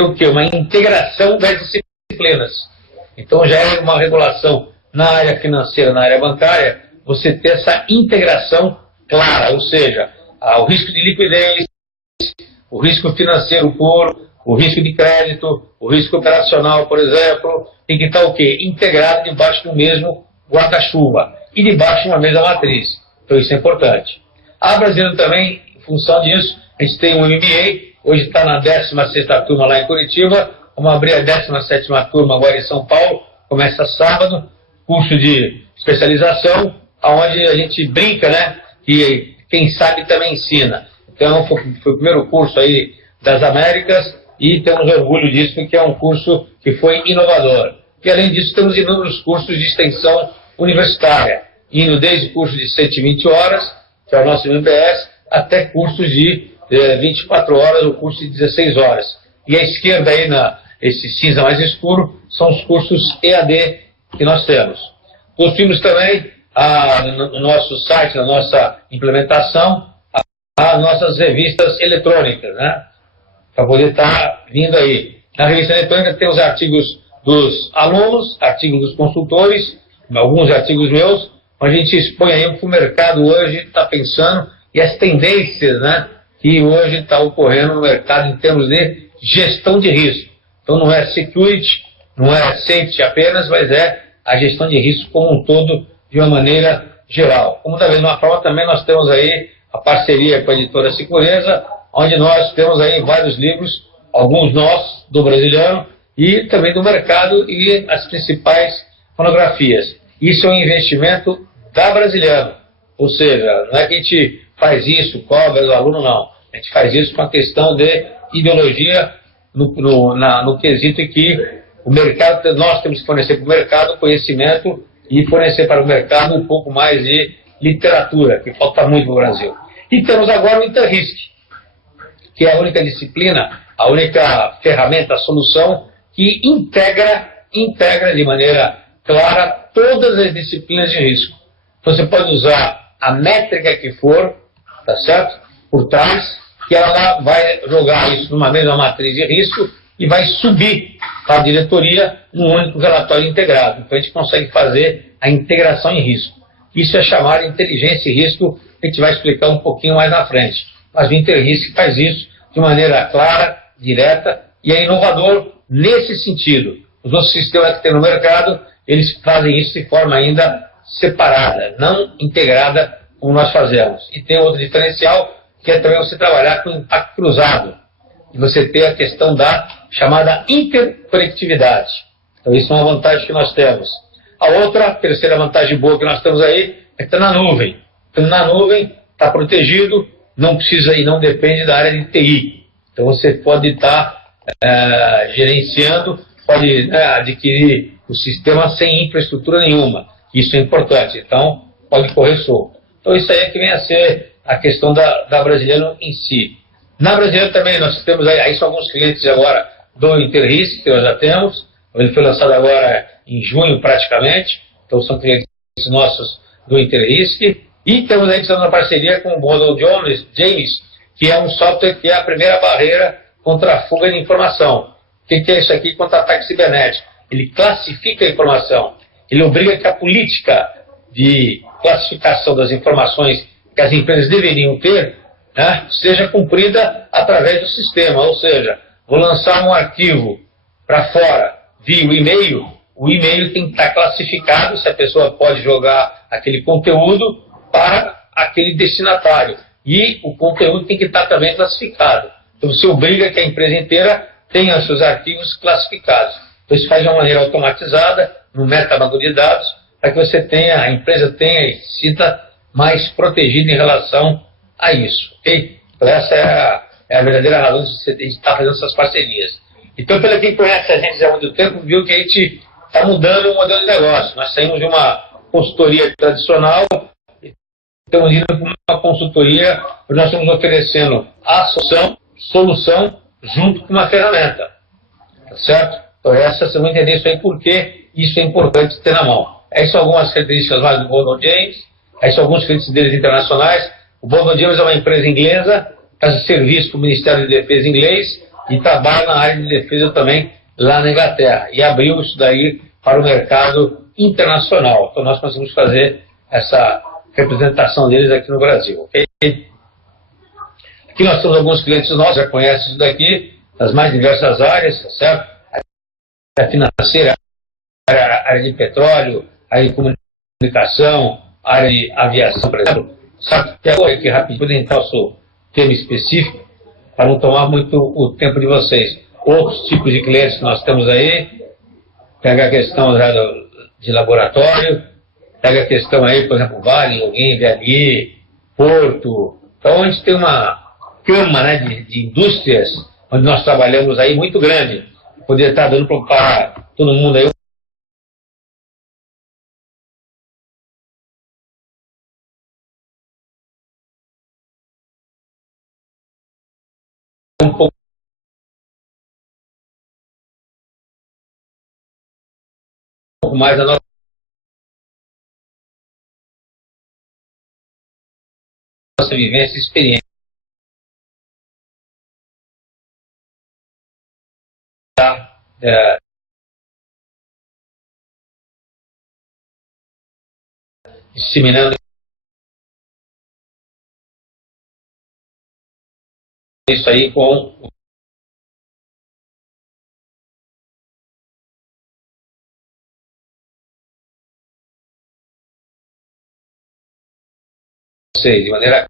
o quê? Uma integração das disciplinas. Então já é uma regulação na área financeira, na área bancária, você ter essa integração clara, ou seja, o risco de liquidez, o risco financeiro puro, o risco de crédito, o risco operacional, por exemplo, tem que estar o quê? Integrado debaixo do mesmo guarda-chuva e debaixo de uma mesma matriz. Então isso é importante. A Brasileiro também, em função disso, a gente tem um MBA, hoje está na 16ª turma lá em Curitiba, vamos abrir a 17ª turma agora em São Paulo, começa sábado, curso de especialização, onde a gente brinca, né, que quem sabe também ensina. Então foi o primeiro curso aí das Américas e temos orgulho disso, porque é um curso que foi inovador. E além disso temos inúmeros cursos de extensão universitária, indo desde curso de 120 horas, que é o nosso MBS, até cursos de 24 horas, ou curso de 16 horas. E à esquerda aí, esse cinza mais escuro, são os cursos EAD que nós temos. Possuímos também no nosso site, na nossa implementação, as nossas revistas eletrônicas, né? Para poder estar vindo aí. Na revista eletrônica tem os artigos dos alunos, artigos dos consultores, alguns artigos meus, onde a gente expõe aí o que o mercado hoje está pensando e as tendências, né, que hoje está ocorrendo no mercado em termos de gestão de risco. Então não é security, não é safety apenas, mas é a gestão de risco como um todo, de uma maneira geral. Como da mesma forma, também nós temos aí a parceria com a editora Sicureza, onde nós temos aí vários livros, alguns nossos, do Brasiliano, e também do mercado e as principais monografias. Isso é um investimento da Brasiliano, ou seja, não é que a gente faz isso, cobra do aluno, não. A gente faz isso com a questão de ideologia no quesito em que o mercado, nós temos que fornecer para o mercado conhecimento e fornecer para o mercado um pouco mais de literatura, que falta muito no Brasil. E temos agora o Interrisc, que é a única disciplina, a única ferramenta, a solução que integra de maneira clara todas as disciplinas de risco. Então você pode usar a métrica que for, tá certo? Por trás, que ela vai jogar isso numa mesma matriz de risco e vai subir para a diretoria num único relatório integrado. Então a gente consegue fazer a integração em risco. Isso é chamado de inteligência e risco, que a gente vai explicar um pouquinho mais na frente. Mas o Interrisc faz isso de maneira clara, direta, e é inovador nesse sentido. Os outros sistemas que tem no mercado, eles fazem isso de forma ainda separada, não integrada como nós fazemos. E tem outro diferencial, que é também você trabalhar com impacto cruzado. E você ter a questão da chamada interconectividade. Então isso é uma vantagem que nós temos. A outra, a terceira vantagem boa que nós temos aí, é que está na nuvem. Então na nuvem, está protegido, não precisa e não depende da área de TI. Então você pode estar gerenciando, pode adquirir o sistema sem infraestrutura nenhuma. Isso é importante. Então pode correr solto. Então isso aí é que vem a ser a questão da Brasiliano em si. Na Brasiliano também nós temos aí são alguns clientes agora do Interrisc, que nós já temos. Ele foi lançado agora em junho praticamente. Então são clientes nossos do Interrisc. E temos aí uma parceria com o Bondon James, que é um software que é a primeira barreira contra a fuga de informação. O que é isso aqui contra ataque cibernético? Ele classifica a informação. Ele obriga que a política de classificação das informações que as empresas deveriam ter, né, seja cumprida através do sistema. Ou seja, vou lançar um arquivo para fora via o e-mail tem que estar classificado, se a pessoa pode jogar aquele conteúdo para aquele destinatário. E o conteúdo tem que estar também classificado. Então você obriga que a empresa inteira tenha seus arquivos classificados. Então isso faz de uma maneira automatizada, no metabanco de dados, para que você tenha, a empresa tenha e se sinta mais protegida em relação a isso. Okay? Então essa é a verdadeira razão de você estar fazendo essas parcerias. Então, pelo quem conhece a gente há muito tempo, viu que a gente está mudando o modelo de negócio. Nós saímos de uma consultoria tradicional, estamos indo para uma consultoria, onde nós estamos oferecendo a solução junto com uma ferramenta. Tá certo? Então, vocês vão entender isso aí, porque isso é importante ter na mão. Essas são algumas características mais do Bondon James, esses são alguns clientes deles internacionais. O Bondon James é uma empresa inglesa, faz serviço para o Ministério de Defesa inglês, e trabalha na área de defesa também lá na Inglaterra. E abriu isso daí para o mercado internacional. Então nós conseguimos fazer essa representação deles aqui no Brasil. Okay? Aqui nós temos alguns clientes nossos, já conhecem isso daqui, das mais diversas áreas, tá certo? A área financeira, a área de petróleo, a área de comunicação, a área de aviação, por exemplo. Só que agora, aqui rapidinho, vou entrar o seu tema específico, para não tomar muito o tempo de vocês. Outros tipos de clientes que nós temos aí, pega a questão de laboratório, pega a questão aí, por exemplo, Vale, Login, VLI, Porto. Então, a gente tem uma cama, né, de indústrias onde nós trabalhamos aí muito grande. Poder estar dando para todo mundo aí um pouco mais da nossa vivência e experiência. É, disseminando isso aí com vocês, de maneira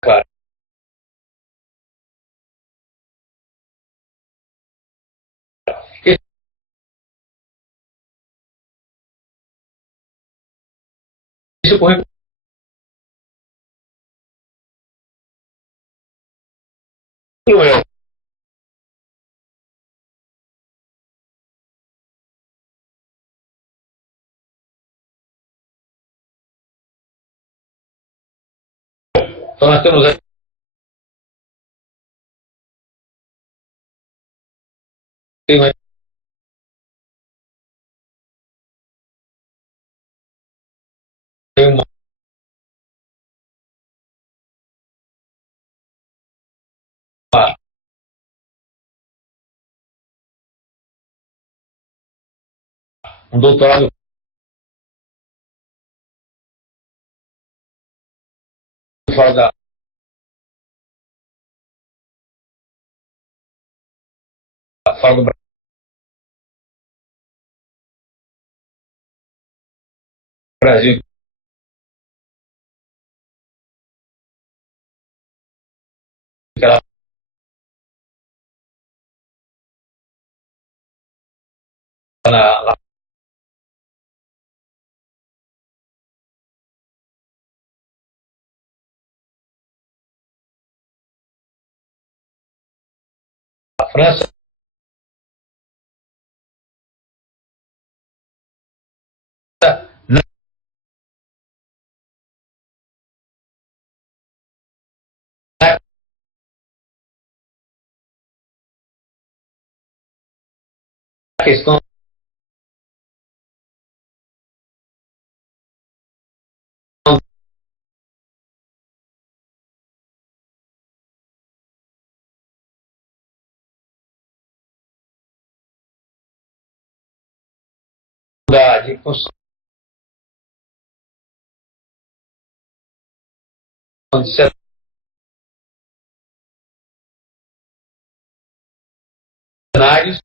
clara. Esse currículo é. Então nós temos aí uma, um doutorado fora fora do Brasil, que era lá na França, na questão de construção de cenários,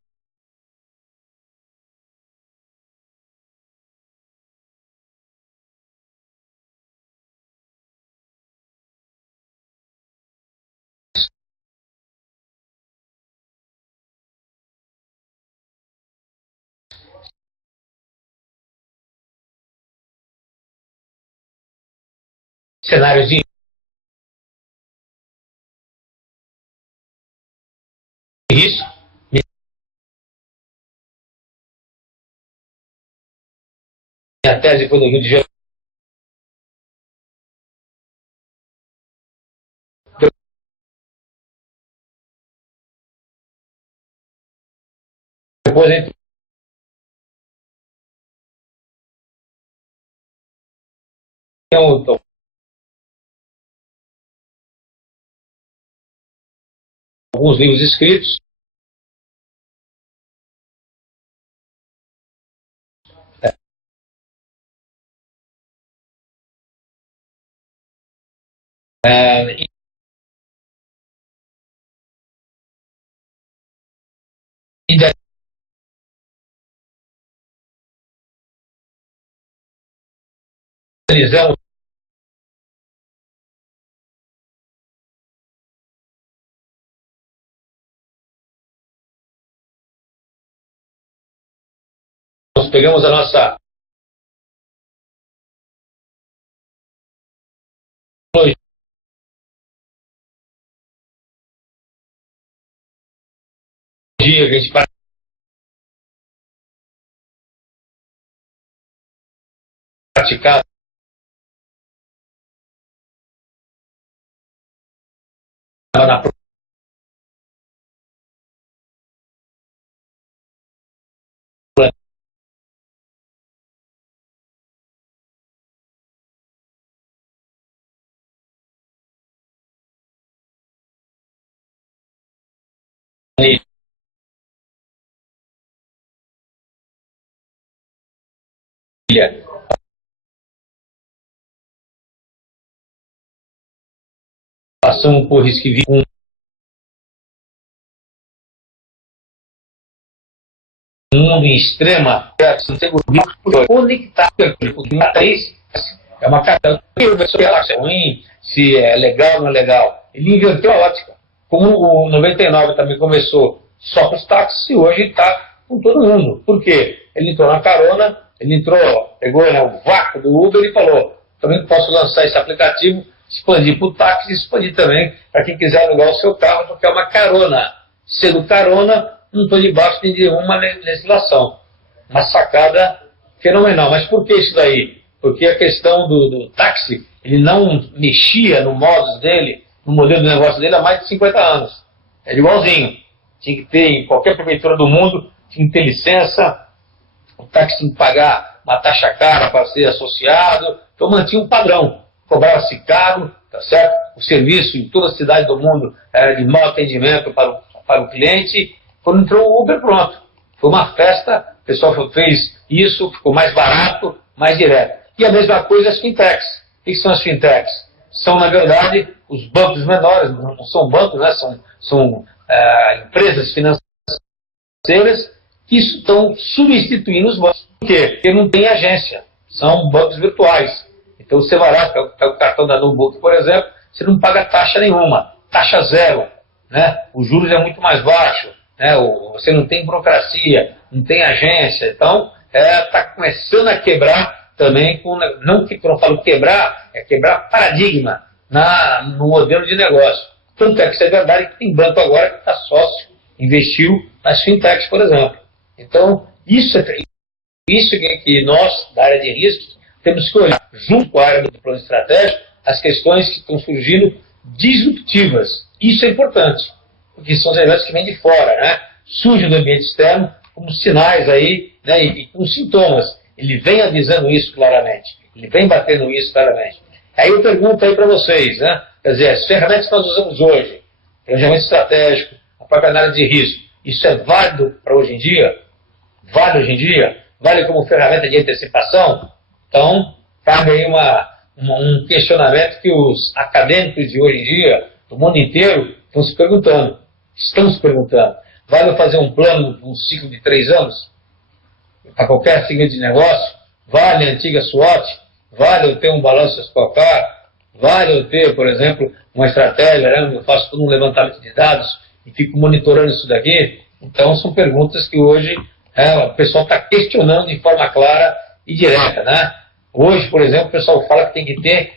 cenários de risco. Minha tese foi no Rio de Janeiro. Depois, então, alguns livros escritos. Idealizamos nós pegamos a nossa dia que a gente praticava na planilha. Passamos por risco com um mundo em extrema conectado é uma carta se é ruim, se é legal ou não é legal. Ele inverteu a ótica. Como o 99 também começou só com os táxis, e hoje está com todo mundo. Por quê? Ele entrou na carona, ele entrou, pegou, né, o vácuo do Uber e falou: também posso lançar esse aplicativo, expandir para o táxi e expandir também para quem quiser alugar o seu carro, porque é uma carona. Sendo carona, não estou debaixo de nenhuma legislação. Uma sacada fenomenal. Mas por que isso daí? Porque a questão do táxi, ele não mexia no modus dele, no modelo de negócio dele há mais de 50 anos. Era igualzinho. Tinha que ter, em qualquer prefeitura do mundo, tinha que ter licença, o táxi tinha que pagar uma taxa cara para ser associado, então mantinha um padrão. Cobrava-se caro, tá certo? O serviço em toda a cidade do mundo era de mau atendimento para o cliente. Quando entrou o Uber, pronto. Foi uma festa, o pessoal fez isso, ficou mais barato, mais direto. E a mesma coisa as fintechs. O que são as fintechs? São, na verdade, os bancos menores, não são bancos, né? São empresas financeiras que estão substituindo os bancos. Por quê? Porque não tem agência. São bancos virtuais. Então você vai lá, pega o cartão da Nubank, por exemplo, você não paga taxa nenhuma, taxa zero, né? Os juros é muito mais baixo, né? Você não tem burocracia, não tem agência, então está começando a quebrar também, não que eu falo quebrar, é quebrar paradigma no modelo de negócio. Tanto é que isso é verdade que tem banco agora que está sócio, investiu nas fintechs, por exemplo. Então, isso que nós, da área de riscos, temos que olhar, junto com a área do plano estratégico, as questões que estão surgindo disruptivas. Isso é importante, porque são os elementos que vêm de fora, né? Surgem do ambiente externo como sinais aí, né? E com sintomas. Ele vem avisando isso claramente, ele vem batendo isso claramente. Aí eu pergunto aí para vocês, né? Quer dizer, as ferramentas que nós usamos hoje, planejamento estratégico, a própria análise de risco, isso é válido para hoje em dia? Vale hoje em dia? Vale como ferramenta de antecipação? Então, cabe aí um questionamento que os acadêmicos de hoje em dia, do mundo inteiro, estão se perguntando. Vale eu fazer um plano, um ciclo de 3 anos? Para qualquer segmento de negócio? Vale a antiga SWOT? Vale eu ter um balanço scorecard? Vale eu ter, por exemplo, uma estratégia, né? Eu faço todo um levantamento de dados e fico monitorando isso daqui? Então, são perguntas que hoje o pessoal está questionando de forma clara e direta, né? Hoje, por exemplo, o pessoal fala que tem que ter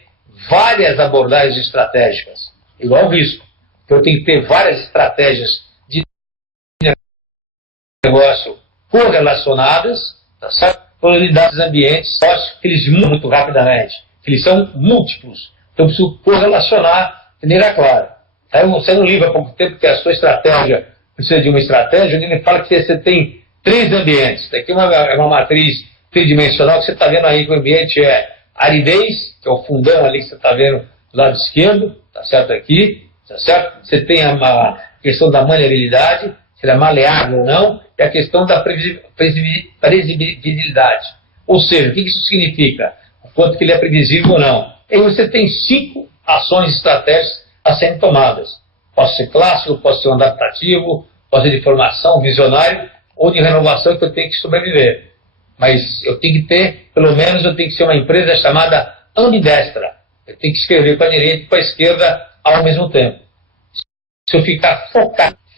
várias abordagens estratégicas, igual o risco. Então, eu tenho que ter várias estratégias de negócio correlacionadas, tá certo? Unidades ambientes, que eles mudam muito rapidamente, que eles são múltiplos. Então, eu preciso correlacionar de maneira clara. Aí você não livra há pouco tempo que a sua estratégia precisa de uma estratégia, onde ele fala que você tem 3 ambientes. Daqui é uma matriz tridimensional que você está vendo aí que o ambiente é aridez, que é o fundão ali que você está vendo do lado esquerdo, tá certo aqui, tá certo? Você tem a questão da maneirabilidade, se ela é maleável ou não, e a questão da previsibilidade. Ou seja, o que isso significa? O quanto que ele é previsível ou não. E aí você tem 5 ações estratégicas a serem tomadas. Pode ser clássico, pode ser um adaptativo, pode ser de formação, visionário, ou de renovação que eu tenho que sobreviver. Mas eu tenho que ter, pelo menos eu tenho que ser uma empresa chamada ambidestra. Eu tenho que escrever para a direita e para a esquerda ao mesmo tempo. Se eu ficar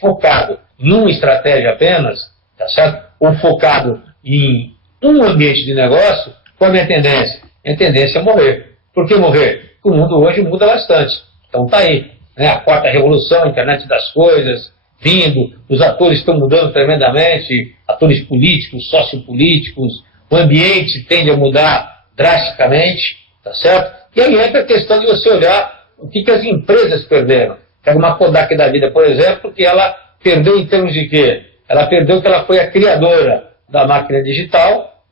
focado numa estratégia apenas, tá certo? Ou focado em um ambiente de negócio, qual é a minha tendência? Minha tendência é morrer. Por que morrer? Porque o mundo hoje muda bastante. Então tá aí, né? A quarta revolução, a internet das coisas, vindo, os atores estão mudando tremendamente, atores políticos, sociopolíticos, o ambiente tende a mudar drasticamente, tá certo? E aí entra a questão de você olhar o que as empresas perderam. Pega uma Kodak da vida, por exemplo, que ela perdeu em termos de quê? Ela perdeu que ela foi a criadora da máquina digital,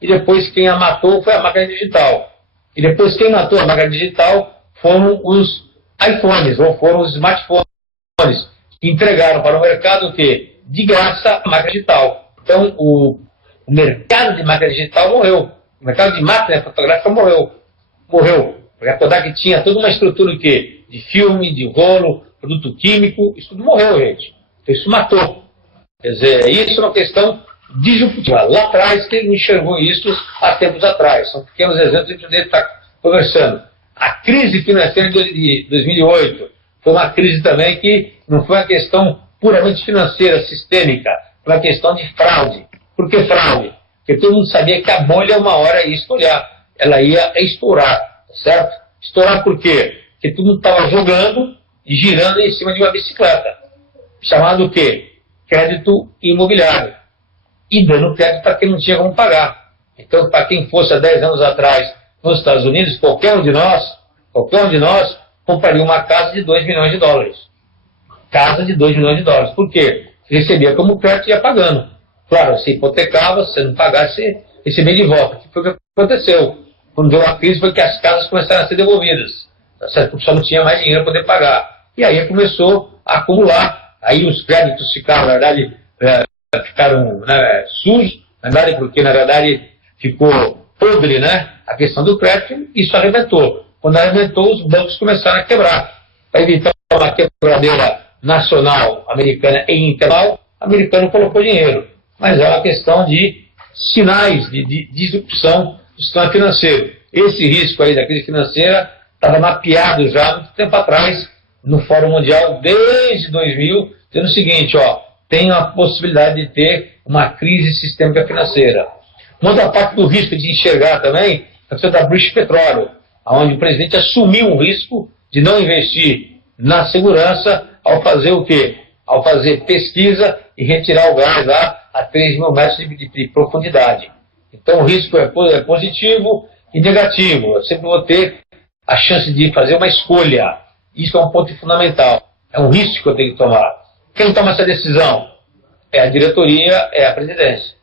e depois quem a matou foi a máquina digital. E depois quem matou a máquina digital foram os iPhones, ou foram os smartphones, que entregaram para o mercado o quê? De graça a máquina digital. Então o mercado de máquina digital morreu. O mercado de máquina fotográfica morreu. Porque a Kodak tinha toda uma estrutura o quê? De filme, de rolo, produto químico, isso tudo morreu, gente. Então isso matou. Quer dizer, isso é uma questão disruptiva. Lá atrás, quem enxergou isso há tempos atrás? São pequenos exemplos que a gente poderia estar conversando. A crise financeira de 2008 foi uma crise também que não foi uma questão puramente financeira, sistêmica, foi uma questão de fraude. Por que fraude? Porque todo mundo sabia que a bolha uma hora ia estourar. Ela ia estourar, certo? Estourar por quê? Porque todo mundo estava jogando e girando em cima de uma bicicleta. Chamado o quê? Crédito imobiliário. E dando crédito para quem não tinha como pagar. Então, para quem fosse há 10 anos atrás nos Estados Unidos, qualquer um de nós compraria uma casa de 2 milhões de dólares. Casa de 2 milhões de dólares. Por quê? Recebia como crédito e ia pagando. Claro, se hipotecava, se não pagasse, recebia de volta. O que foi que aconteceu? Quando deu a crise foi que as casas começaram a ser devolvidas. Tá certo? Porque só não tinha mais dinheiro para poder pagar. E aí começou a acumular. Aí os créditos ficaram, na verdade, ficaram sujos, na verdade, porque na verdade ficou podre, né? A questão do crédito, isso arrebentou. Quando arrebentou, os bancos começaram a quebrar. Para evitar uma quebradeira nacional americana e internacional, o americano colocou dinheiro. Mas é uma questão de sinais de disrupção do sistema financeiro. Esse risco aí da crise financeira estava mapeado já há muito tempo atrás no Fórum Mundial, desde 2000, dizendo o seguinte, tem a possibilidade de ter uma crise sistêmica financeira. Uma outra parte do risco de enxergar também é a questão da British Petroleum, onde o presidente assumiu o risco de não investir na segurança ao fazer o quê? Ao fazer pesquisa e retirar o gás lá a 3 mil metros de profundidade. Então o risco é positivo e negativo. Eu sempre vou ter a chance de fazer uma escolha. Isso é um ponto fundamental. É um risco que eu tenho que tomar. Quem toma essa decisão? É a diretoria, é a presidência.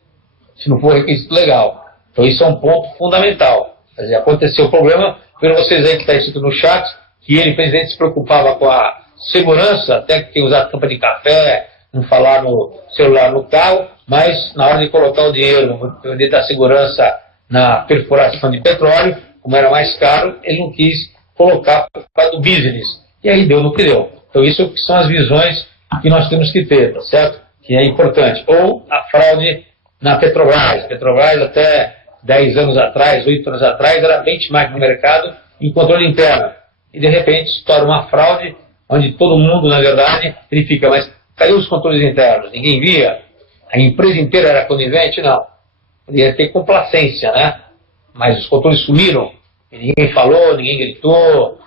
Se não for requisito legal. Então isso é um ponto fundamental. Quer dizer, aconteceu o problema, vendo vocês aí que está escrito no chat, que ele, presidente, se preocupava com a segurança, até que tem usado tampa de café, não falar no celular no carro, mas na hora de colocar o dinheiro no da segurança na perfuração de petróleo, como era mais caro, ele não quis colocar por causa do business. E aí deu no que deu. Então isso são as visões que nós temos que ter, tá certo? Que é importante. Ou a fraude na Petrobras. Petrobras até 10 anos atrás, 8 anos atrás, era benchmark no mercado em controle interno. E de repente estoura uma fraude onde todo mundo, na verdade, ele fica, mas cadê os controles internos? Ninguém via? A empresa inteira era conivente? Não. Podia ter complacência, né? Mas os controles sumiram. E ninguém falou, ninguém gritou,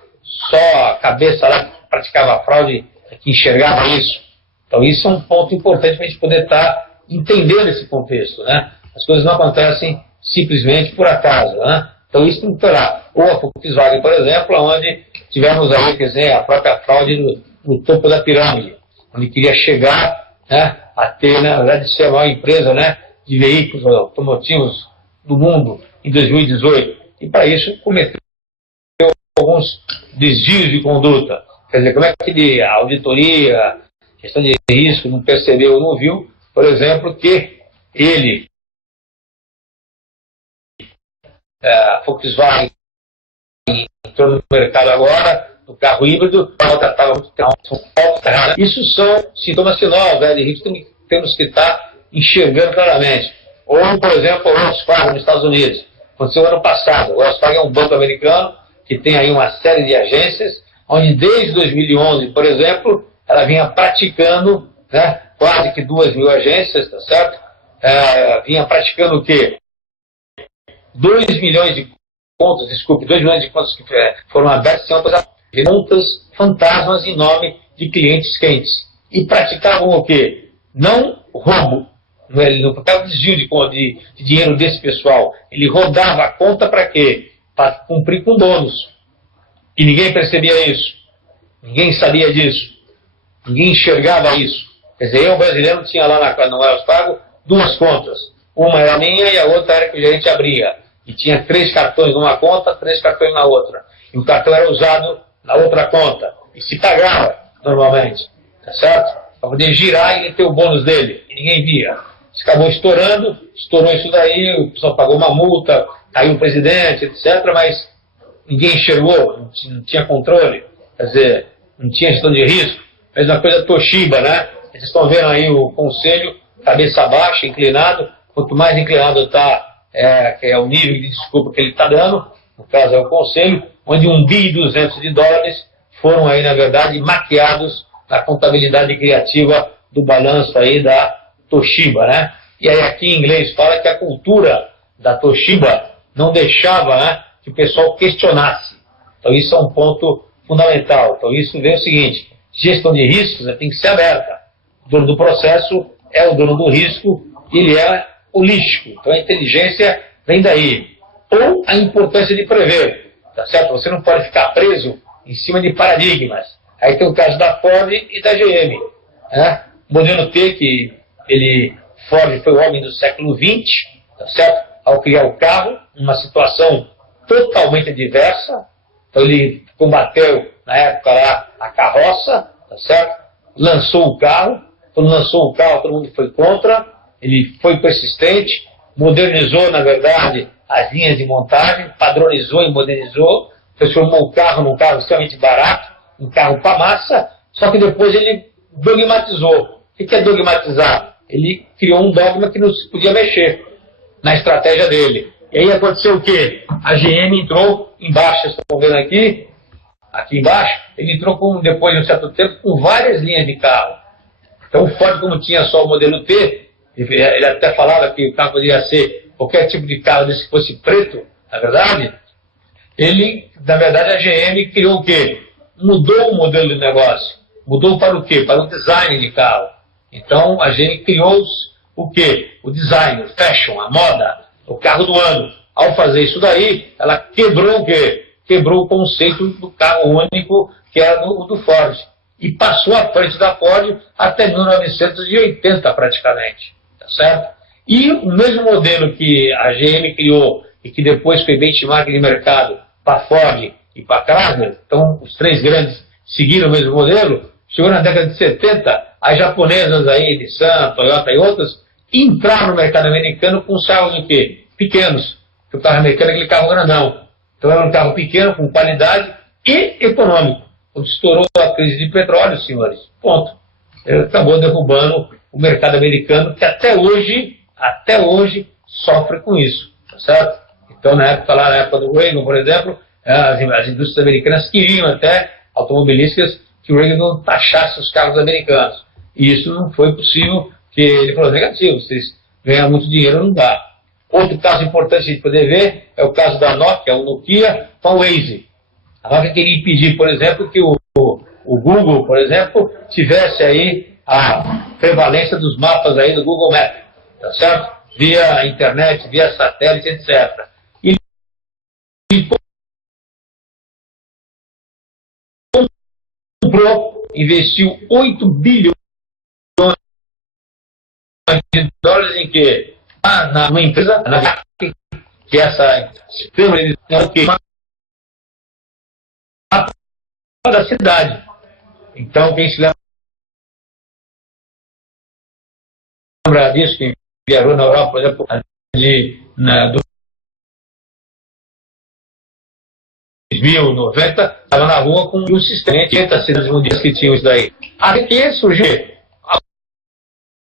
só a cabeça lá que praticava a fraude que enxergava isso. Então isso é um ponto importante para a gente poder estar entendendo esse contexto, né? As coisas não acontecem simplesmente por acaso, né? Então isso tem que operar. Ou a Volkswagen, por exemplo, onde tivemos aí, quer dizer, a própria fraude no topo da pirâmide, onde queria chegar, né, a ter, na verdade, ser a maior empresa, né, de veículos automotivos do mundo em 2018. E para isso cometeu alguns desvios de conduta. Quer dizer, como é que a auditoria, questão de risco, não percebeu, não viu, por exemplo, que ele, a Volkswagen, entrou no mercado agora, no carro híbrido, estava muito tempo. Isso são sintomas sinais, né, de risco que temos que estar enxergando claramente. Ou, por exemplo, o Wells Fargo nos Estados Unidos. Aconteceu ano passado. O Wells Fargo é um banco americano que tem aí uma série de agências, onde desde 2011, por exemplo, ela vinha praticando, né, quase que 2.000 agências, tá certo? Vinha praticando o quê? 2 milhões de contas, 2 milhões de contas que foram abertas, são contas fantasmas em nome de clientes quentes. E praticavam o quê? Não roubo, não ficava desvio de dinheiro desse pessoal. Ele rodava a conta para quê? Para cumprir com bônus. E ninguém percebia isso. Ninguém sabia disso. Ninguém enxergava isso. Quer dizer, eu, brasileiro, tinha lá no Wells Fargo 2 contas. Uma era minha e a outra era que o gerente abria. E tinha 3 cartões numa conta, 3 cartões na outra. E o cartão era usado na outra conta. E se pagava, normalmente. Tá certo? Para poder girar e ele ter o bônus dele. E ninguém via. Isso acabou estourando, estourou isso daí, o pessoal pagou uma multa, caiu o presidente, etc. Mas ninguém enxergou, não tinha controle. Quer dizer, não tinha gestão de risco. Mesma coisa Toshiba, né? Vocês estão vendo aí o conselho, cabeça baixa, inclinado. Quanto mais inclinado está, que é o nível de desculpa que ele está dando, no caso é o conselho, onde 1,2 bilhão foram aí, na verdade, maquiados na contabilidade criativa do balanço aí da Toshiba, né? E aí aqui em inglês fala que a cultura da Toshiba não deixava, né, que o pessoal questionasse. Então isso é um ponto fundamental. Então isso vem o seguinte, gestão de riscos, né, tem que ser aberta. O dono do processo é o dono do risco, ele é holístico. Então a inteligência vem daí. Ou a importância de prever, tá certo? Você não pode ficar preso em cima de paradigmas. Aí tem o caso da Ford e da GM, né? O modelo T, que Ford foi o homem do século XX, tá certo? Ao criar o carro, uma situação totalmente adversa. Então ele combateu, na época lá, a carroça, tá certo? Lançou o carro. Quando lançou o carro, todo mundo foi contra. Ele foi persistente, modernizou, na verdade, as linhas de montagem, padronizou e modernizou, transformou o carro num carro extremamente barato, um carro para massa, só que depois ele dogmatizou. O que é dogmatizar? Ele criou um dogma que não se podia mexer na estratégia dele. E aí aconteceu o quê? A GM entrou embaixo, vocês estão vendo aqui embaixo, ele entrou depois de um certo tempo com várias linhas de carro. Então o Ford, como tinha só o modelo T, ele até falava que o carro poderia ser qualquer tipo de carro desse que fosse preto, na verdade, na verdade, a GM criou o quê? Mudou o modelo de negócio. Mudou para o quê? Para o design de carro. Então, a GM criou o quê? O design, o fashion, a moda, o carro do ano. Ao fazer isso daí, ela quebrou o quê? Quebrou o conceito do carro único, que era o do Ford. E passou à frente da Ford até 1980, praticamente. Tá certo? E o mesmo modelo que a GM criou e que depois foi benchmark de mercado para Ford e para Chrysler, então os 3 grandes seguiram o mesmo modelo, chegou na década de 70, as japonesas aí, Nissan, Toyota e outras, entraram no mercado americano com carros o quê? Pequenos. Porque o carro americano é aquele carro grandão. Então era um carro pequeno, com qualidade e econômico. Quando estourou a crise de petróleo, senhores, ponto. Ele acabou derrubando o mercado americano, que até hoje sofre com isso, tá certo? Então, na época do Reagan, por exemplo, as indústrias americanas queriam até, automobilísticas, que o Reagan não taxasse os carros americanos. E isso não foi possível, porque ele falou, negativo, vocês ganham muito dinheiro, não dá. Outro caso importante de a gente poder ver é o caso da Nokia, o Nokia com o Waze. A Nokia queria impedir, por exemplo, que o Google, por exemplo, tivesse aí a prevalência dos mapas aí do Google Maps, tá certo? Via internet, via satélite, etc. E comprou, investiu 8 bilhões de dólares em quê? Numa empresa, que essa sistema de mapa da cidade. Então, quem se lembra disso, que viajou na Europa, por exemplo, do 2090, estava na rua com um sistema de 80 cidades mundiais que tinham isso daí. Aqui surgiu a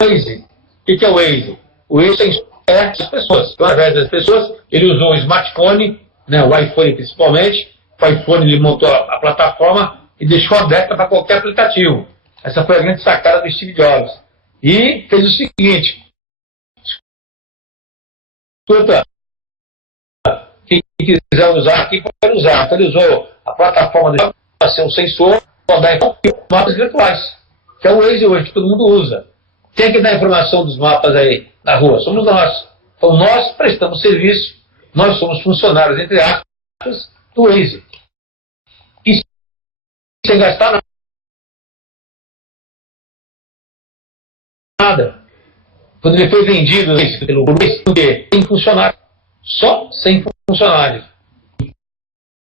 Waze. O que é o Waze? O Waze é as pessoas. Então, através das pessoas, ele usou o smartphone, né, o iPhone principalmente. O iPhone ele montou a plataforma e deixou aberta para qualquer aplicativo. Essa foi a grande sacada do Steve Jobs. E fez o seguinte: escuta, quem quiser usar aqui pode usar. Então ele usou a plataforma para ser um sensor, para dar mapas virtuais, que é o Waze hoje, que todo mundo usa. Quem é que dá a informação dos mapas aí na rua? Somos nós. Então nós prestamos serviço, nós somos funcionários, entre aspas, do Waze. E sem gastar nada. Quando ele foi vendido pelo Waze, sem funcionários. Só 100 funcionários.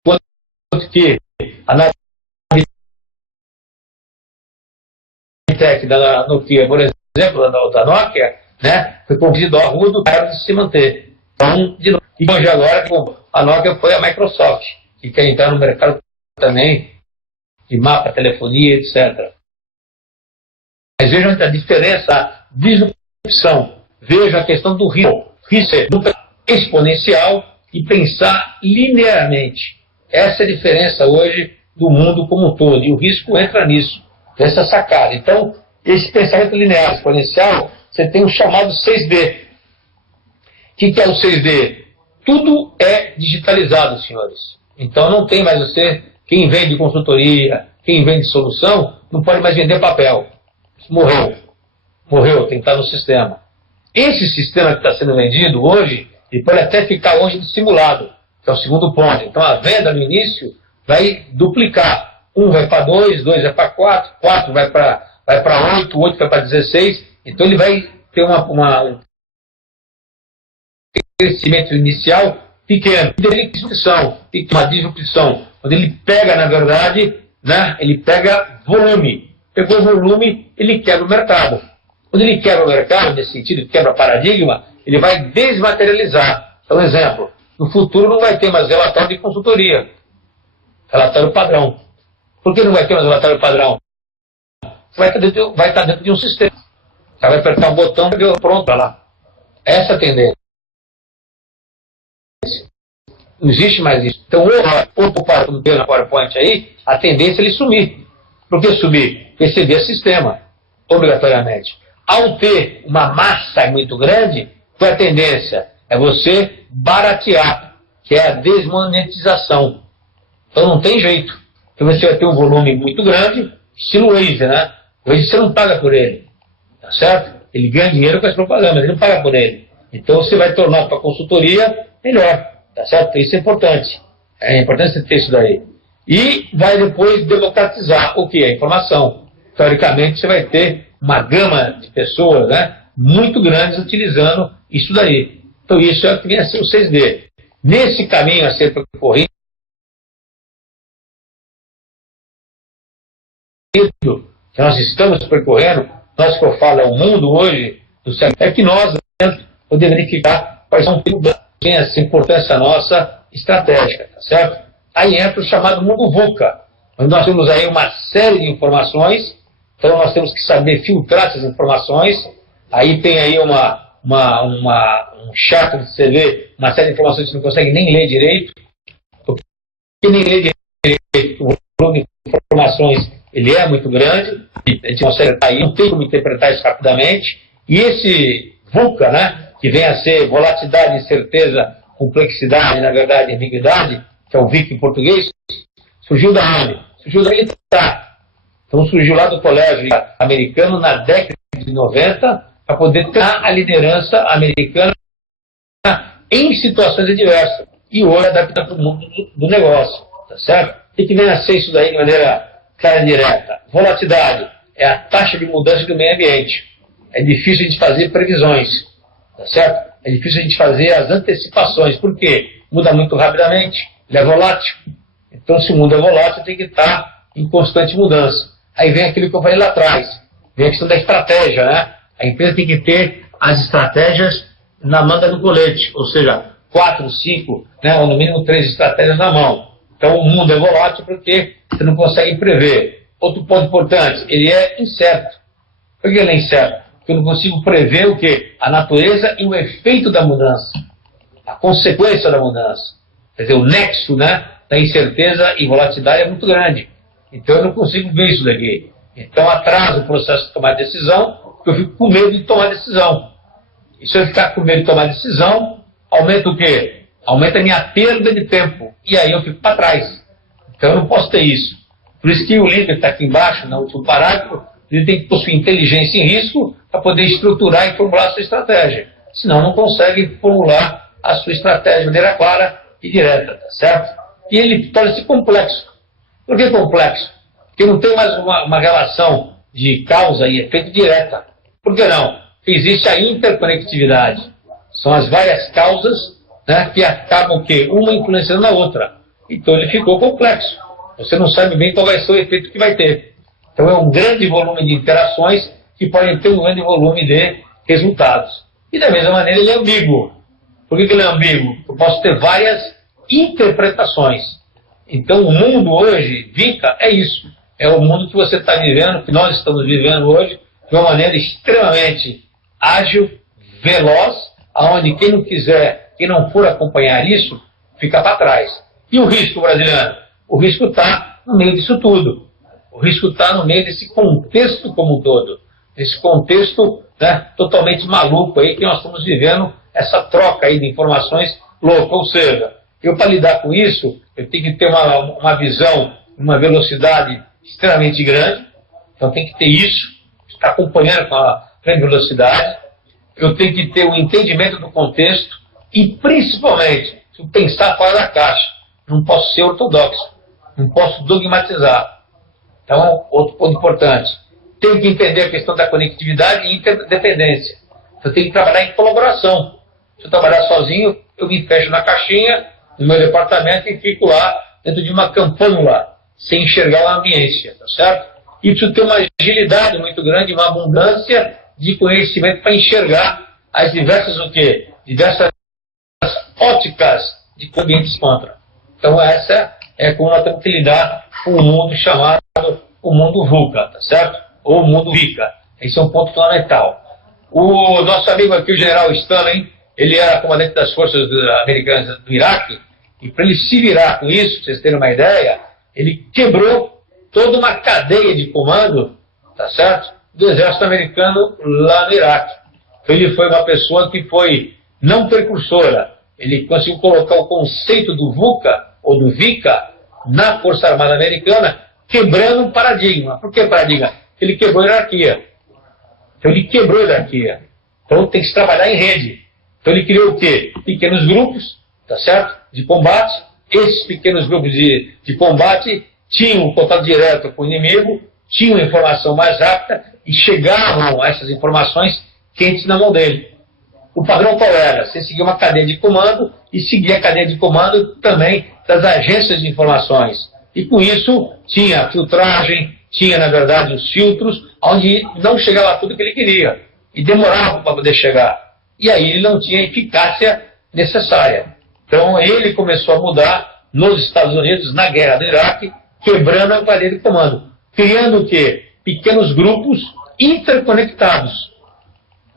Enquanto que a Navitec da Nokia, por exemplo, da Nokia, né, foi convidado à rua do cara de se manter. Então, de novo, e hoje agora, a Nokia foi a Microsoft, que quer entrar no mercado também de mapa, telefonia, etc. Mas vejam a diferença, a disrupção. Vejam a questão do risco. Risco exponencial e pensar linearmente. Essa é a diferença hoje do mundo como um todo, e o risco entra nisso, nessa sacada. Então, esse pensamento linear exponencial, você tem o chamado 6D. O que é o 6D? Tudo é digitalizado, senhores. Então não tem mais você, quem vende consultoria, quem vende solução, não pode mais vender papel. Morreu. Morreu, tem que estar no sistema. Esse sistema que está sendo vendido hoje, ele pode até ficar longe de simulado, que é o segundo ponto. Então a venda no início vai duplicar. 1 vai para 2, 2 vai para 4, 4 vai para 8, 8 vai para 16. Então ele vai ter um crescimento inicial pequeno. Uma disrupção, onde ele pega, na verdade, né, ele pega volume. Pegou volume, ele quebra o mercado. Quando ele quebra o mercado, nesse sentido, quebra paradigma, ele vai desmaterializar. Então, exemplo, no futuro não vai ter mais relatório de consultoria. Relatório padrão. Por que não vai ter mais relatório padrão? Vai estar dentro de um sistema. Você vai apertar um botão e pronto, para lá. Essa é a tendência. Não existe mais isso. Então, quando tem na PowerPoint aí, a tendência é ele sumir. Por que sumir? Porque você vê sistema, obrigatoriamente. Ao ter uma massa muito grande, qual é a tendência? É você baratear, que é a desmonetização. Então não tem jeito. Então você vai ter um volume muito grande, estilo Waze, né? O Waze você não paga por ele, tá certo? Ele ganha dinheiro com as propagandas, ele não paga por ele. Então você vai tornar a sua consultoria melhor, tá certo? Isso é importante. É importante você ter isso daí. E vai depois democratizar o que? A informação. Teoricamente você vai ter uma gama de pessoas, né, muito grandes utilizando isso daí. Então isso é o que vem a ser o 6D. Nesse caminho a ser percorrido, que nós estamos percorrendo, nós que eu falo é o mundo hoje, é que nós podemos verificar quais são essa importância nossa estratégica, tá certo? Aí entra o chamado mundo VUCA, onde nós temos aí uma série de informações. Então nós temos que saber filtrar essas informações. Aí tem aí um chato de você ver uma série de informações que você não consegue nem ler direito. Porque nem ler direito, o volume de informações ele é muito grande, a gente consegue aí, não tem como interpretar isso rapidamente. E esse VUCA, né, que vem a ser volatilidade, incerteza, complexidade, na verdade, ambiguidade, que é o VIC em português, surgiu da onde? Surgiu da militar. Então surgiu lá do colégio americano na década de 90 para poder ter a liderança americana em situações adversas. E hoje adaptar para o mundo do negócio. Tá certo? Tem que vem a ser isso daí de maneira clara e direta. Volatilidade é a taxa de mudança do meio ambiente. É difícil a gente fazer previsões. Tá certo? É difícil a gente fazer as antecipações. Por quê? Muda muito rapidamente. Ele é volátil. Então se o mundo é volátil tem que estar em constante mudança. Aí vem aquilo que eu falei lá atrás, vem a questão da estratégia, né? A empresa tem que ter as estratégias na manga do colete, ou seja, 4, 5, né, ou no mínimo 3 estratégias na mão. Então o mundo é volátil porque você não consegue prever. Outro ponto importante, ele é incerto. Por que ele é incerto? Porque eu não consigo prever o quê? A natureza e o efeito da mudança, a consequência da mudança. Quer dizer, o nexo, né, da incerteza e volatilidade é muito grande. Então eu não consigo ver isso daqui. Então atrasa o processo de tomar decisão, porque eu fico com medo de tomar decisão. E se eu ficar com medo de tomar decisão, aumenta o quê? Aumenta a minha perda de tempo. E aí eu fico para trás. Então eu não posso ter isso. Por isso que o líder está aqui embaixo, no último parágrafo, ele tem que possuir inteligência em risco para poder estruturar e formular a sua estratégia. Senão não consegue formular a sua estratégia de maneira clara e direta, tá certo? E ele torna-se complexo. Por que complexo? Porque não tem mais uma relação de causa e efeito direta. Por que não? Porque existe a interconectividade. São as várias causas, né, que acabam que uma influenciando na outra. Então ele ficou complexo. Você não sabe bem qual vai ser o efeito que vai ter. Então é um grande volume de interações que podem ter um grande volume de resultados. E da mesma maneira ele é ambíguo. Por que ele é ambíguo? Eu posso ter várias interpretações. Então o mundo hoje, VICA, é isso. É o mundo que você está vivendo, que nós estamos vivendo hoje, de uma maneira extremamente ágil, veloz, aonde quem não quiser, quem não for acompanhar isso, fica para trás. E o risco brasileiro? O risco está no meio disso tudo. O risco está no meio desse contexto como um todo. Esse contexto, né, totalmente maluco aí, que nós estamos vivendo essa troca aí de informações louca. Ou seja, eu para lidar com isso, eu tenho que ter uma visão, uma velocidade extremamente grande. Então tem que ter isso, estar acompanhando com a grande velocidade. Eu tenho que ter um entendimento do contexto e, principalmente, pensar fora da caixa. Não posso ser ortodoxo, não posso dogmatizar. Então, outro ponto importante. Tenho que entender a questão da conectividade e interdependência. Eu tenho que trabalhar em colaboração. Se eu trabalhar sozinho, eu me fecho na caixinha, no meu departamento, e fico lá dentro de uma campânula, sem enxergar a ambiência, tá certo? E preciso ter uma agilidade muito grande, uma abundância de conhecimento para enxergar as diversas o quê? Diversas óticas de como o ambiente se encontra. Então essa é como nós temos que lidar com o mundo chamado o mundo VUCA, tá certo? Ou o mundo VICA. Esse é um ponto fundamental. O nosso amigo aqui, o general Stanley, ele era comandante das forças americanas do Iraque, e para ele se virar com isso, para vocês terem uma ideia, ele quebrou toda uma cadeia de comando, tá certo? Do exército americano lá no Iraque. Então ele foi uma pessoa que foi não precursora. Ele conseguiu colocar o conceito do VUCA, ou do VICA, na Força Armada Americana, quebrando um paradigma. Por que paradigma? Ele quebrou a hierarquia. Então ele quebrou a hierarquia. Então tem que se trabalhar em rede. Então ele criou o quê? Pequenos grupos, tá certo? De combate. Esses pequenos grupos de combate tinham contato direto com o inimigo, tinham informação mais rápida e chegavam a essas informações quentes na mão dele. O padrão qual era? Você seguia uma cadeia de comando e seguia a cadeia de comando também das agências de informações. E com isso tinha filtragem, tinha na verdade os filtros, onde não chegava tudo que ele queria. E demorava para poder chegar. E aí ele não tinha a eficácia necessária. Então ele começou a mudar nos Estados Unidos, na guerra do Iraque, quebrando a cadeia de comando. Criando o quê? Pequenos grupos interconectados.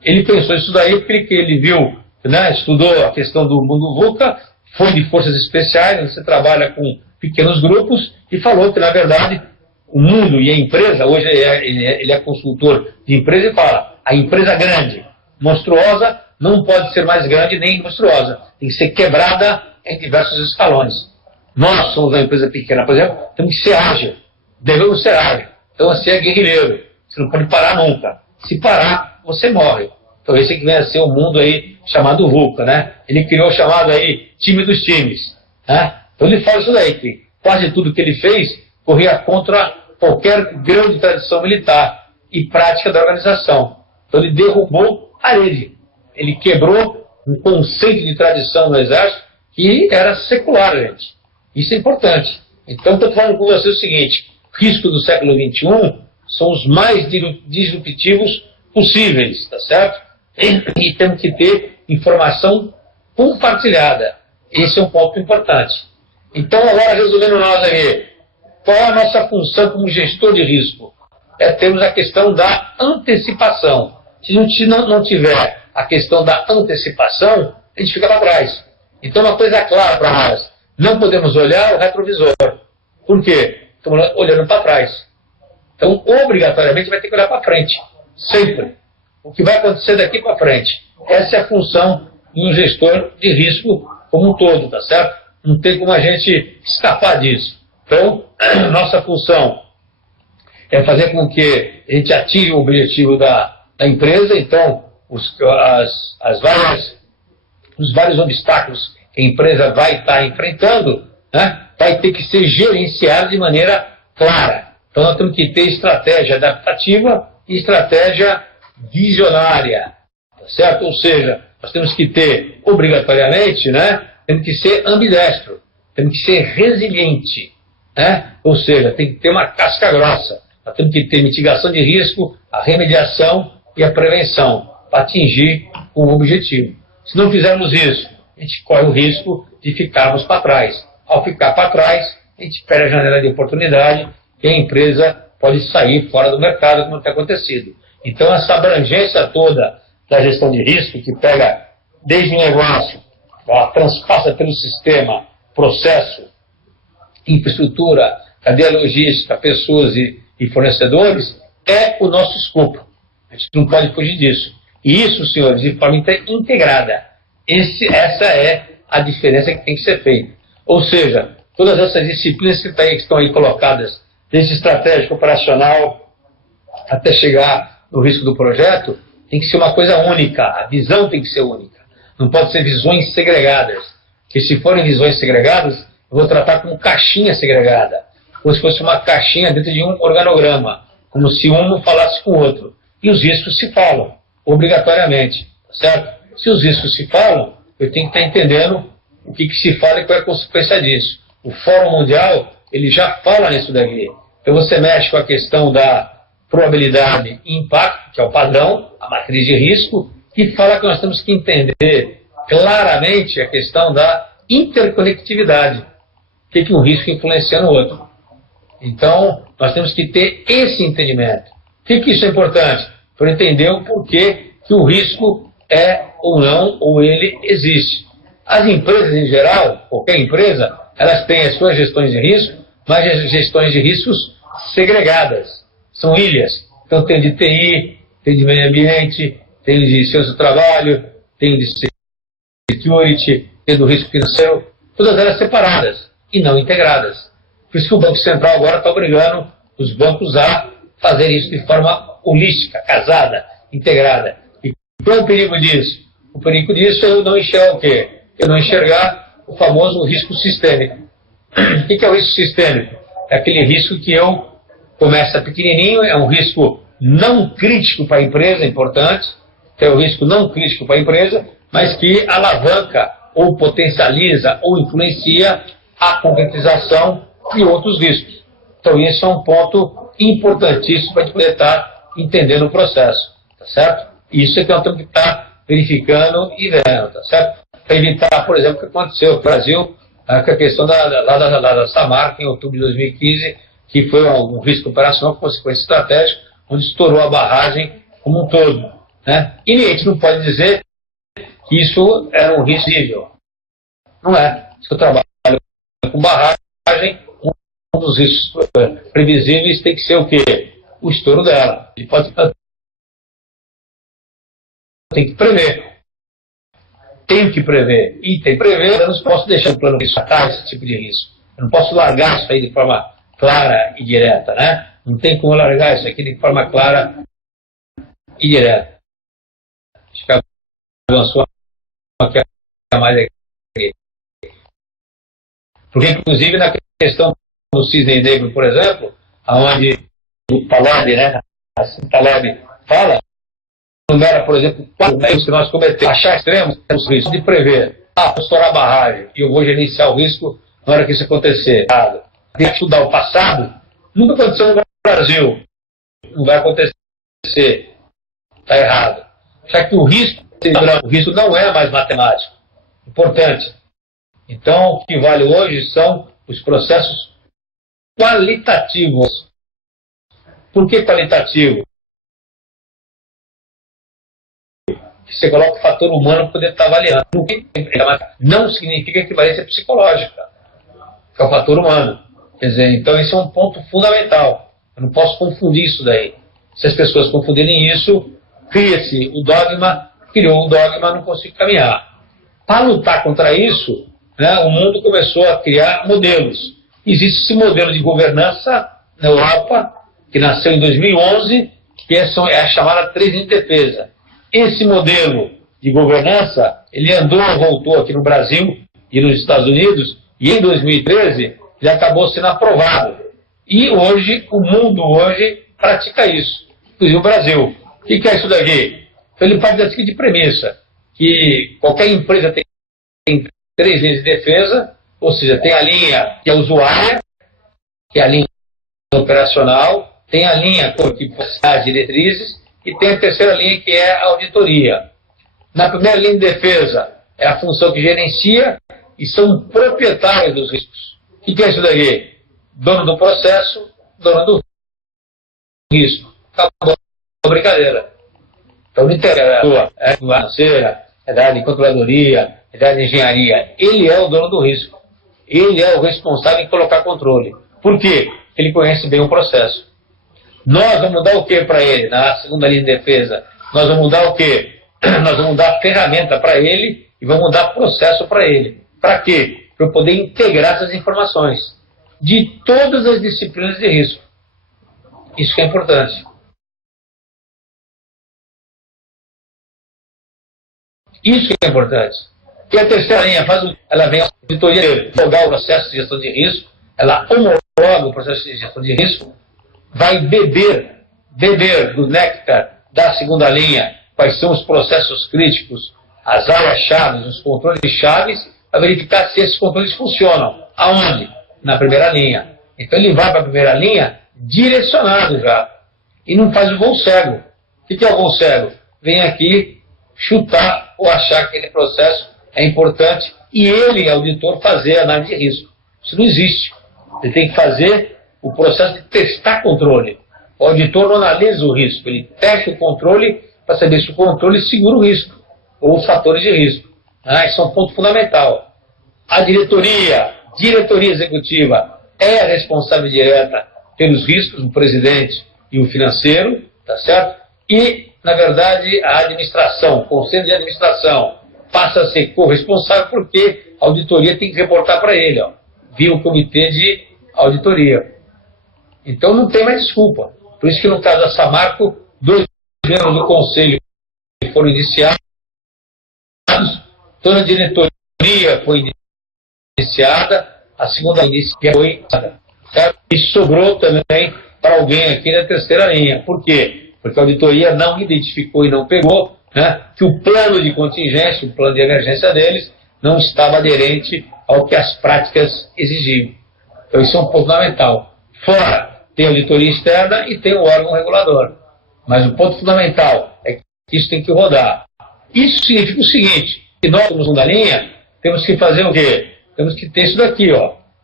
Ele pensou isso daí porque ele viu, né, estudou a questão do mundo VUCA, foi de forças especiais, você trabalha com pequenos grupos, e falou que, na verdade, o mundo e a empresa, hoje ele é consultor de empresa e fala, a empresa grande, monstruosa, não pode ser mais grande nem monstruosa, tem que ser quebrada em diversos escalões. Nós somos uma empresa pequena, por exemplo, temos que ser ágil, devemos ser ágil. Então você é guerrilheiro, você não pode parar nunca. Se parar, você morre. Então esse que vem a ser o mundo aí chamado VUCA, né? Ele criou o chamado aí time dos times, né? Então ele fala isso daí, que quase tudo que ele fez corria contra qualquer grau de tradição militar e prática da organização. Então ele derrubou a rede. Ele quebrou um conceito de tradição no exército que era secular, gente. Isso é importante. Então estou falando com você o seguinte, risco do século XXI são os mais disruptivos possíveis, tá certo? E temos que ter informação compartilhada. Esse é um ponto importante. Então, agora, resumindo nós aqui, qual é a nossa função como gestor de risco? Termos a questão da antecipação. Se a gente não tiver a questão da antecipação, a gente fica para trás. Então, uma coisa clara para nós, não podemos olhar o retrovisor. Por quê? Estamos olhando para trás. Então, obrigatoriamente, vai ter que olhar para frente. Sempre. O que vai acontecer daqui para frente. Essa é a função de um gestor de risco como um todo, tá certo? Não tem como a gente escapar disso. Então, nossa função é fazer com que a gente atinja o objetivo da empresa. Então, os vários obstáculos que a empresa vai estar enfrentando, né, vai ter que ser gerenciado de maneira clara. Então, nós temos que ter estratégia adaptativa e estratégia visionária, tá certo? Ou seja, nós temos que ter, obrigatoriamente, né, temos que ser ambidestro, temos que ser resiliente, né? Ou seja, tem que ter uma casca grossa. Nós temos que ter mitigação de risco, a remediação e a prevenção para atingir o objetivo. Se não fizermos isso, a gente corre o risco de ficarmos para trás. Ao ficar para trás, a gente perde a janela de oportunidade e a empresa pode sair fora do mercado, como tem acontecido. Então, essa abrangência toda da gestão de risco, que pega desde o negócio, ela transpassa pelo sistema, processo, infraestrutura, cadeia logística, pessoas e fornecedores, é o nosso escopo. A gente não pode fugir disso. E isso, senhores, de forma integrada. Essa é a diferença que tem que ser feita. Ou seja, todas essas disciplinas que estão aí colocadas, desde estratégico, operacional, até chegar no risco do projeto, tem que ser uma coisa única. A visão tem que ser única. Não pode ser visões segregadas. Porque se forem visões segregadas, eu vou tratar como caixinha segregada. Como se fosse uma caixinha dentro de um organograma. Como se um não falasse com o outro. E os riscos se falam, obrigatoriamente. Certo? Se os riscos se falam, eu tenho que estar entendendo o que se fala e qual é a consequência disso. O Fórum Mundial, ele já fala nisso daqui. Então você mexe com a questão da probabilidade e impacto, que é o padrão, a matriz de risco, e fala que nós temos que entender claramente a questão da interconectividade. O que um risco influencia no outro. Então, nós temos que ter esse entendimento. Por que isso é importante? Para entender o porquê que o risco é ou não, ou ele existe. As empresas em geral, qualquer empresa, elas têm as suas gestões de risco, mas as gestões de riscos segregadas. São ilhas. Então tem de TI, tem de meio ambiente, tem de ciência do trabalho, tem de security, tem do risco financeiro, todas elas separadas e não integradas. Por isso que o Banco Central agora está obrigando os bancos a fazer isso de forma holística, casada, integrada. E qual é o perigo disso? O perigo disso é eu não enxergar o quê? Eu não enxergar o famoso risco sistêmico. O que é o risco sistêmico? É aquele risco que começa pequenininho, é um risco não crítico para a empresa, importante, que é o risco não crítico para a empresa, mas que alavanca ou potencializa ou influencia a concretização de outros riscos. Então, isso é um ponto importantíssimo para a gente poder estar entendendo o processo, tá certo? Isso é que nós temos que estar verificando e vendo, tá certo? Para evitar, por exemplo, o que aconteceu no Brasil, com a questão da Samarco, em outubro de 2015, que foi um risco operacional com consequência estratégica, onde estourou a barragem como um todo, né? E a gente não pode dizer que isso era um risco visível. Não é. Se eu trabalho com barragem, um dos riscos previsíveis tem que ser o quê? O estouro dela. Ele pode... Tem que prever. Tenho que prever. E tem que prever, eu não posso deixar o plano de sacar esse tipo de risco. Eu não posso largar isso aí de forma clara e direta, né? Não tem como largar isso aqui de forma clara e direta. Acho que avançou aqui a mais aqui. Porque, inclusive, na questão do cisne negro, por exemplo, onde o Taleb, né? Assim, Taleb fala, numera, por exemplo, 4 erros que nós cometemos. Achar extremos, temos risco de prever. Vou estourar a barragem e eu vou gerenciar o risco na hora que isso acontecer. Tem que estudar o passado. Nunca aconteceu no Brasil. não vai acontecer, está errado. Já que o risco não é mais matemático. Importante. Então, o que vale hoje são os processos qualitativos. Por que qualitativo? Você coloca o fator humano para poder estar avaliando. Não significa equivalência psicológica, que é o fator humano. Quer dizer, então esse é um ponto fundamental. Eu não posso confundir isso daí. Se as pessoas confundirem isso, cria-se o dogma, criou o dogma, não consigo caminhar. Para lutar contra isso, né, o mundo começou a criar modelos. Existe esse modelo de governança na Europa, que nasceu em 2011, que é a chamada 3 linhas de defesa. Esse modelo de governança, ele andou, voltou aqui no Brasil e nos Estados Unidos, e em 2013 já acabou sendo aprovado. E hoje, o mundo hoje pratica isso, inclusive o Brasil. O que é isso daqui? Então ele parte da seguinte premissa, que qualquer empresa tem 3 linhas de defesa, ou seja, tem a linha que é usuária, que é a linha operacional, tem a linha que possui as diretrizes, e tem a terceira linha, que é a auditoria. Na primeira linha de defesa, é a função que gerencia e são proprietários dos riscos. O que é isso daqui? Dono do processo, dono do risco. Acabou a brincadeira. Então, não interessa, é financeira, é da área de controladoria, é da área de engenharia. Ele é o dono do risco. Ele é o responsável em colocar controle. Por quê? Ele conhece bem o processo. Nós vamos dar o que para ele na segunda linha de defesa? Nós vamos dar o quê? Nós vamos dar ferramenta para ele e vamos dar processo para ele. Para quê? Para eu poder integrar essas informações de todas as disciplinas de risco. Isso que é importante. Isso que é importante. E a terceira linha ela vem a auditoria, jogar o processo de gestão de risco, ela homologa o processo de gestão de risco, vai beber do néctar da segunda linha, quais são os processos críticos, as áreas-chave, os controles-chaves, para verificar se esses controles funcionam. Aonde? Na primeira linha. Então ele vai para a primeira linha direcionado já. E não faz o voo cego. O que é o voo cego? Vem aqui chutar ou achar que aquele processo é importante e ele, auditor, fazer a análise de risco. Isso não existe. Ele tem que fazer o processo de testar controle. O auditor não analisa o risco, ele testa o controle para saber se o controle segura o risco, ou os fatores de risco. Isso é um ponto fundamental. A diretoria executiva é a responsável direta pelos riscos, o presidente e o financeiro, tá certo? E, na verdade, a administração, o conselho de administração, passa a ser corresponsável porque a auditoria tem que reportar para ele, via o comitê de auditoria. Então não tem mais desculpa. Por isso que no caso da Samarco, 2 membros do conselho foram iniciados, toda a diretoria foi iniciada, a segunda iniciativa foi iniciada. Certo? E sobrou também para alguém aqui na terceira linha. Por quê? Porque a auditoria não identificou e não pegou, né, que o plano de contingência, o plano de emergência deles, não estava aderente ao que as práticas exigiam. Então isso é um ponto fundamental. Fora, tem a auditoria externa e tem o órgão regulador. Mas o ponto fundamental é que isso tem que rodar. Isso significa o seguinte, que nós, como segunda linha, temos que fazer o quê? Temos que ter isso daqui,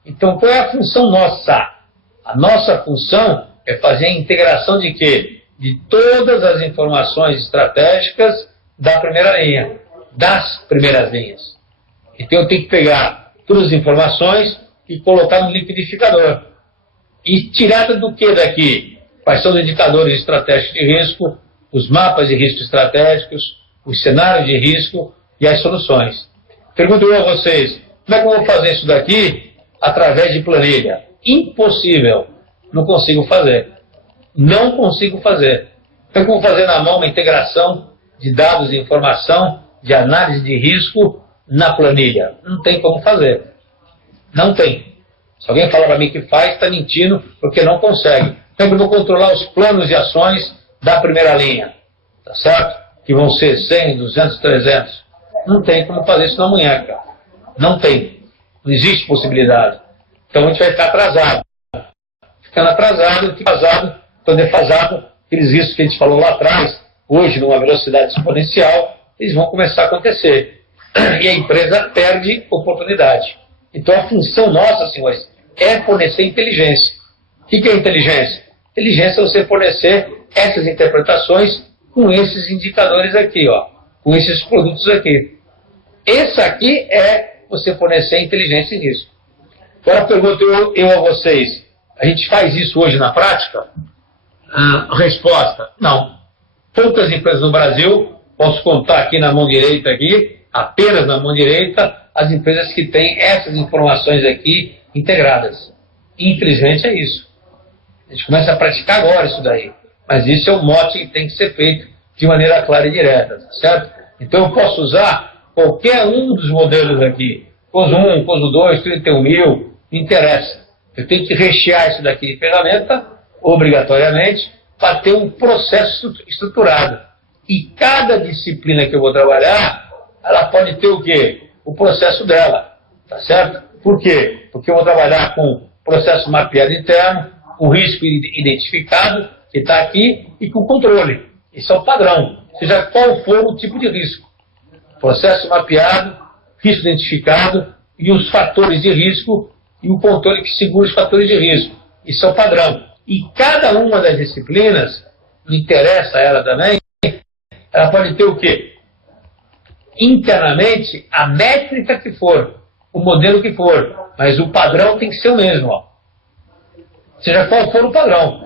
Então, qual é a função nossa? A nossa função é fazer a integração de quê? De todas as informações estratégicas da primeira linha, das primeiras linhas. Então, eu tenho que pegar todas as informações e colocar no liquidificador. E tirada do que daqui? Quais são os indicadores estratégicos de risco, os mapas de risco estratégicos, os cenários de risco e as soluções. Pergunto eu a vocês, como é que eu vou fazer isso daqui através de planilha? Impossível. Não consigo fazer. Não consigo fazer. Então, como fazer na mão uma integração de dados de informação, de análise de risco na planilha? Não tem como fazer. Não tem. Se alguém falar para mim que faz, está mentindo, porque não consegue. Então, eu vou controlar os planos de ações da primeira linha. Tá certo? Que vão ser 100, 200, 300. Não tem como fazer isso na munheca. Não tem. Não existe possibilidade. Então, a gente vai ficar atrasado. Ficando atrasado, estão defasados, aqueles riscos que a gente falou lá atrás, hoje, numa velocidade exponencial, eles vão começar a acontecer. E a empresa perde oportunidade. Então a função nossa, senhores, é fornecer inteligência. O que é inteligência? Inteligência é você fornecer essas interpretações com esses indicadores aqui, ó, com esses produtos aqui. Esse aqui é você fornecer inteligência em risco. Agora pergunto eu a vocês, a gente faz isso hoje na prática? Resposta, não. Poucas empresas no Brasil, posso contar aqui na mão direita aqui, apenas na mão direita, as empresas que têm essas informações aqui integradas. Infelizmente é isso. A gente começa a praticar agora isso daí. Mas isso é um mote que tem que ser feito de maneira clara e direta, tá certo? Então eu posso usar qualquer um dos modelos aqui. COS 1, COS 2, 31 mil, não interessa. Eu tenho que rechear isso daqui de ferramenta, obrigatoriamente, para ter um processo estruturado. E cada disciplina que eu vou trabalhar, ela pode ter o quê? O processo dela, tá certo? Por quê? Porque eu vou trabalhar com processo mapeado interno, com risco identificado, que está aqui, e com controle. Isso é o padrão, seja qual for o tipo de risco. Processo mapeado, risco identificado, e os fatores de risco, e o controle que segura os fatores de risco. Isso é o padrão. E cada uma das disciplinas, me interessa ela também, ela pode ter o quê? Internamente, a métrica que for, o modelo que for, mas o padrão tem que ser o mesmo, ó. Seja qual for o padrão,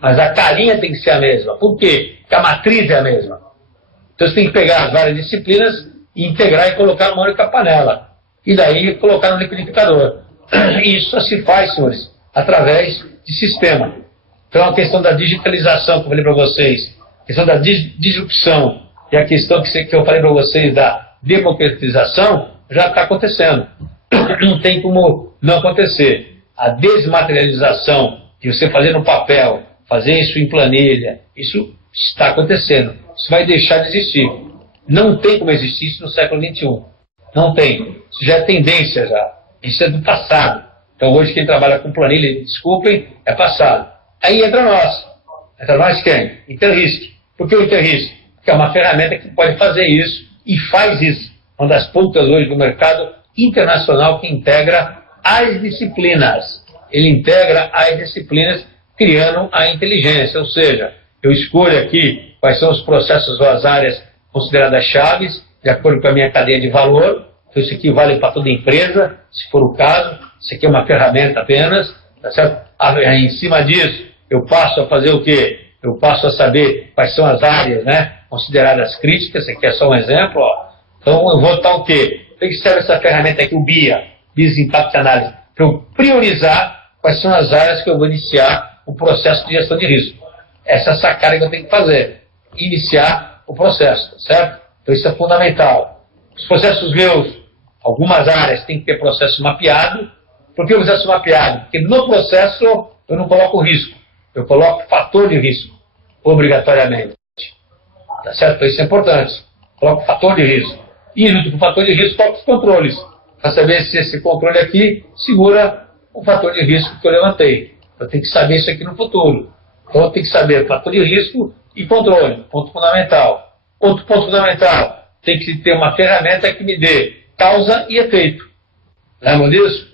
mas a carinha tem que ser a mesma. Por quê? Porque a matriz é a mesma. Então você tem que pegar as várias disciplinas e integrar e colocar numa única panela. E daí colocar no liquidificador. Isso só se faz, senhores, através de sistema. Então a questão da digitalização, que eu falei para vocês, a questão da disrupção e a questão que eu falei para vocês da democratização já está acontecendo. Não tem como não acontecer. A desmaterialização, de você fazer no papel, fazer isso em planilha, isso está acontecendo. Isso vai deixar de existir. Não tem como existir isso no século XXI. Não tem. Isso já é tendência já. Isso é do passado. Então hoje quem trabalha com planilha, desculpem, é passado. Aí entra nós. Entra nós quem? Interrisc. Por que o Interrisc? Porque é uma ferramenta que pode fazer isso e faz isso. Uma das pontas hoje do mercado internacional que integra as disciplinas. Ele integra as disciplinas criando a inteligência. Ou seja, eu escolho aqui quais são os processos ou as áreas consideradas chaves, de acordo com a minha cadeia de valor. Então isso aqui vale para toda empresa, se for o caso. Isso aqui é uma ferramenta apenas, tá certo? Aí, em cima disso, eu passo a fazer o quê? Eu passo a saber quais são as áreas, né, consideradas críticas. Isso aqui é só um exemplo, ó. Então eu vou estar o quê? Tem que serve essa ferramenta aqui, o BIA, Business Impact Analysis, para eu priorizar quais são as áreas que eu vou iniciar o processo de gestão de risco. Essa é a sacada que eu tenho que fazer. Iniciar o processo, tá certo? Então isso é fundamental. Os processos meus, algumas áreas têm que ter processo mapeado. Por que o processo mapeado? Porque no processo eu não coloco risco. Eu coloco fator de risco, obrigatoriamente. Tá certo? Então isso é importante. Coloco fator de risco. E junto com o fator de risco, coloco os controles. Para saber se esse controle aqui segura o fator de risco que eu levantei. Eu tenho que saber isso aqui no futuro. Então eu tenho que saber fator de risco e controle. Ponto fundamental. Outro ponto fundamental. Tem que ter uma ferramenta que me dê causa e efeito. Lembram disso?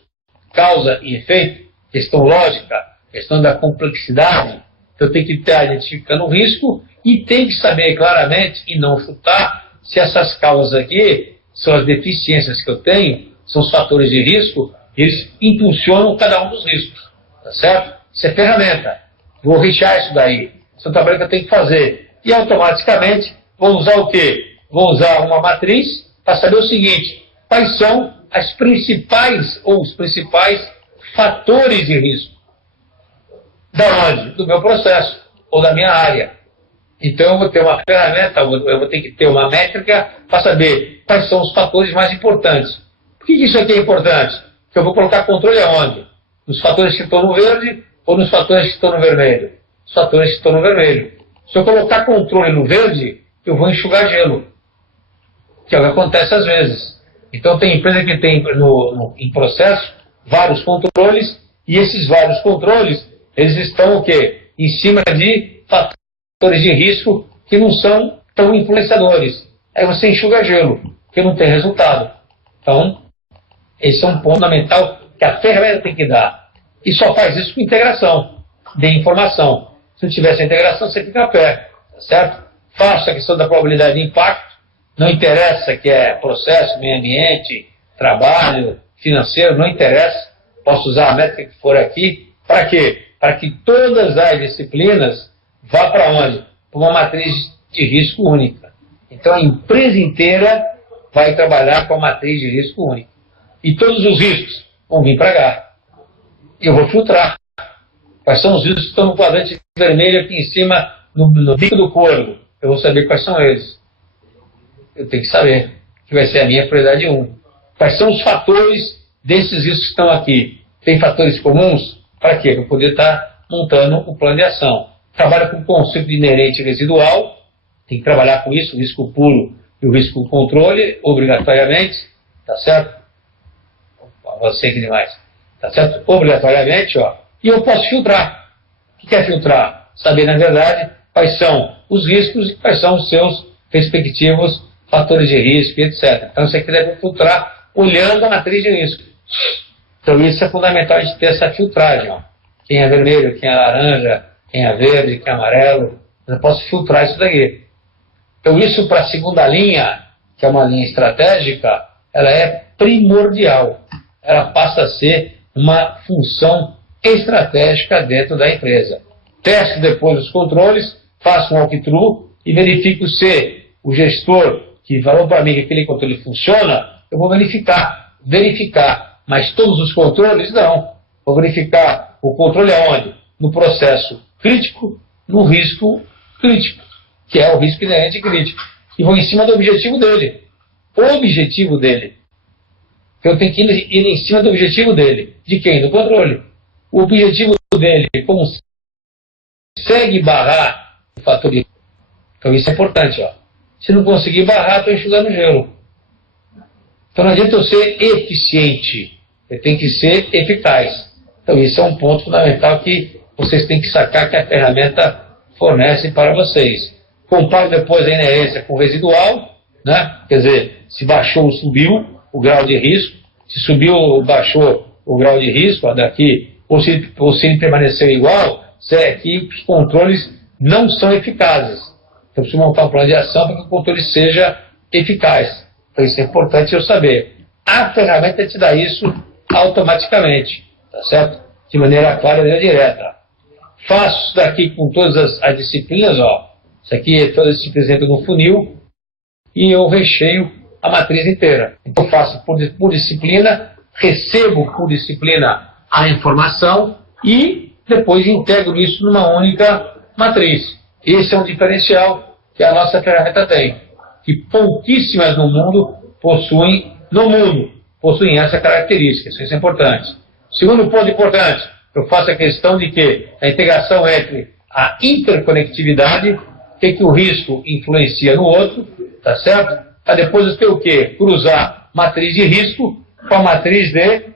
Causa e efeito. Questão lógica. Questão da complexidade. Então eu tenho que estar identificando o risco e tem que saber claramente e não chutar se essas causas aqui são as deficiências que eu tenho, são os fatores de risco, eles impulsionam cada um dos riscos. Tá certo? Isso é ferramenta. Vou rechear isso daí. Isso é um trabalho que eu tenho que fazer. E automaticamente vou usar o quê? Vou usar uma matriz para saber o seguinte: quais são as principais ou os principais fatores de risco. Da onde? Do meu processo ou da minha área. Então eu vou ter uma ferramenta, eu vou ter que ter uma métrica para saber quais são os fatores mais importantes. Por que isso aqui é importante? Porque eu vou colocar controle aonde? Nos fatores que estão no verde ou nos fatores que estão no vermelho? Os fatores que estão no vermelho. Se eu colocar controle no verde, eu vou enxugar gelo. Que é o que acontece às vezes. Então tem empresa que tem em processo vários controles, e esses vários controles, eles estão o quê? em cima de fatores de risco que não são tão influenciadores. Aí você enxuga gelo, porque não tem resultado. Então, esse é um ponto fundamental que a ferramenta tem que dar. E só faz isso com integração de informação. Se não tivesse a integração, você fica a pé, tá certo? Faça a questão da probabilidade de impacto, não interessa que é processo, meio ambiente, trabalho, financeiro, não interessa. Posso usar a métrica que for aqui. Para quê? Para que todas as disciplinas vá para onde? Para uma matriz de risco única. Então a empresa inteira vai trabalhar com a matriz de risco única. E todos os riscos vão vir para cá. E eu vou filtrar. Quais são os riscos que estão no quadrante vermelho aqui em cima, no bico do corvo? Eu vou saber quais são eles. Eu tenho que saber, que vai ser a minha prioridade 1. Quais são os fatores desses riscos que estão aqui? Tem fatores comuns? Para quê? Para poder estar montando o plano de ação. Trabalha com o conceito de inerente residual, tem que trabalhar com isso, o risco puro e o risco controle, obrigatoriamente, tá certo? Você que demais. Tá certo? Obrigatoriamente, ó. E eu posso filtrar. O que é filtrar? Saber, na verdade, quais são os riscos e quais são os seus respectivos fatores de risco, etc. Então, você deve filtrar olhando a matriz de risco. Então, isso é fundamental a gente ter essa filtragem. Ó. Quem é vermelho, quem é laranja, quem é verde, quem é amarelo. Eu posso filtrar isso daqui. Então, isso para a segunda linha, que é uma linha estratégica, ela é primordial. Ela passa a ser uma função estratégica dentro da empresa. Teste depois os controles, faça um walkthrough e verifique se o gestor que falou para mim que aquele controle funciona, eu vou verificar. Mas todos os controles, não. Vou verificar o controle aonde? No processo crítico, no risco crítico, que é o risco inerente crítico. E vou em cima do objetivo dele. O objetivo dele. Eu tenho que ir em cima do objetivo dele. De quem? Do controle. O objetivo dele, como consegue barrar o fator de... Então isso é importante, ó. Se não conseguir barrar, estou enxugando gelo. Então não adianta eu ser eficiente. Eu tenho que ser eficaz. Então isso é um ponto fundamental que vocês têm que sacar que a ferramenta fornece para vocês. Comparo depois a inerência com o residual, né? Quer dizer, se baixou ou subiu o grau de risco, se subiu ou baixou o grau de risco, ó, daqui, ou se ele permaneceu igual, se é que os controles não são eficazes. Então, eu preciso montar um plano de ação para que o controle seja eficaz. Então, isso é importante eu saber. A ferramenta te dá isso automaticamente, tá certo? De maneira clara e direta. Faço isso daqui com todas as disciplinas, ó. Isso aqui, todas as disciplinas entram no funil e eu recheio a matriz inteira. Então, eu faço por disciplina, recebo por disciplina a informação e depois integro isso numa única matriz. Esse é um diferencial que a nossa ferramenta tem, que pouquíssimas no mundo possuem essa característica. Isso é importante. Segundo ponto importante, eu faço a questão de que a integração entre a interconectividade, o que o risco influencia no outro, tá certo? Para depois eu ter o quê? Cruzar matriz de risco com a matriz de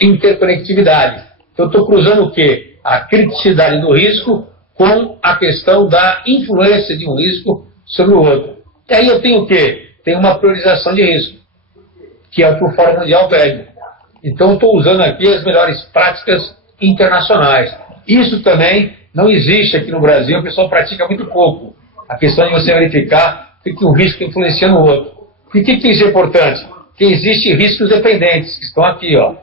interconectividade. Então eu estou cruzando o quê? A criticidade do risco com a questão da influência de um risco sobre o outro. E aí eu tenho o quê? Tenho uma priorização de risco, que é o que o Fórum Mundial pede. Então eu estou usando aqui as melhores práticas internacionais. Isso também não existe aqui no Brasil, o pessoal pratica muito pouco. A questão de você verificar o que um risco influencia no outro. E o que isso é importante? Que existem riscos dependentes, que estão aqui, ó.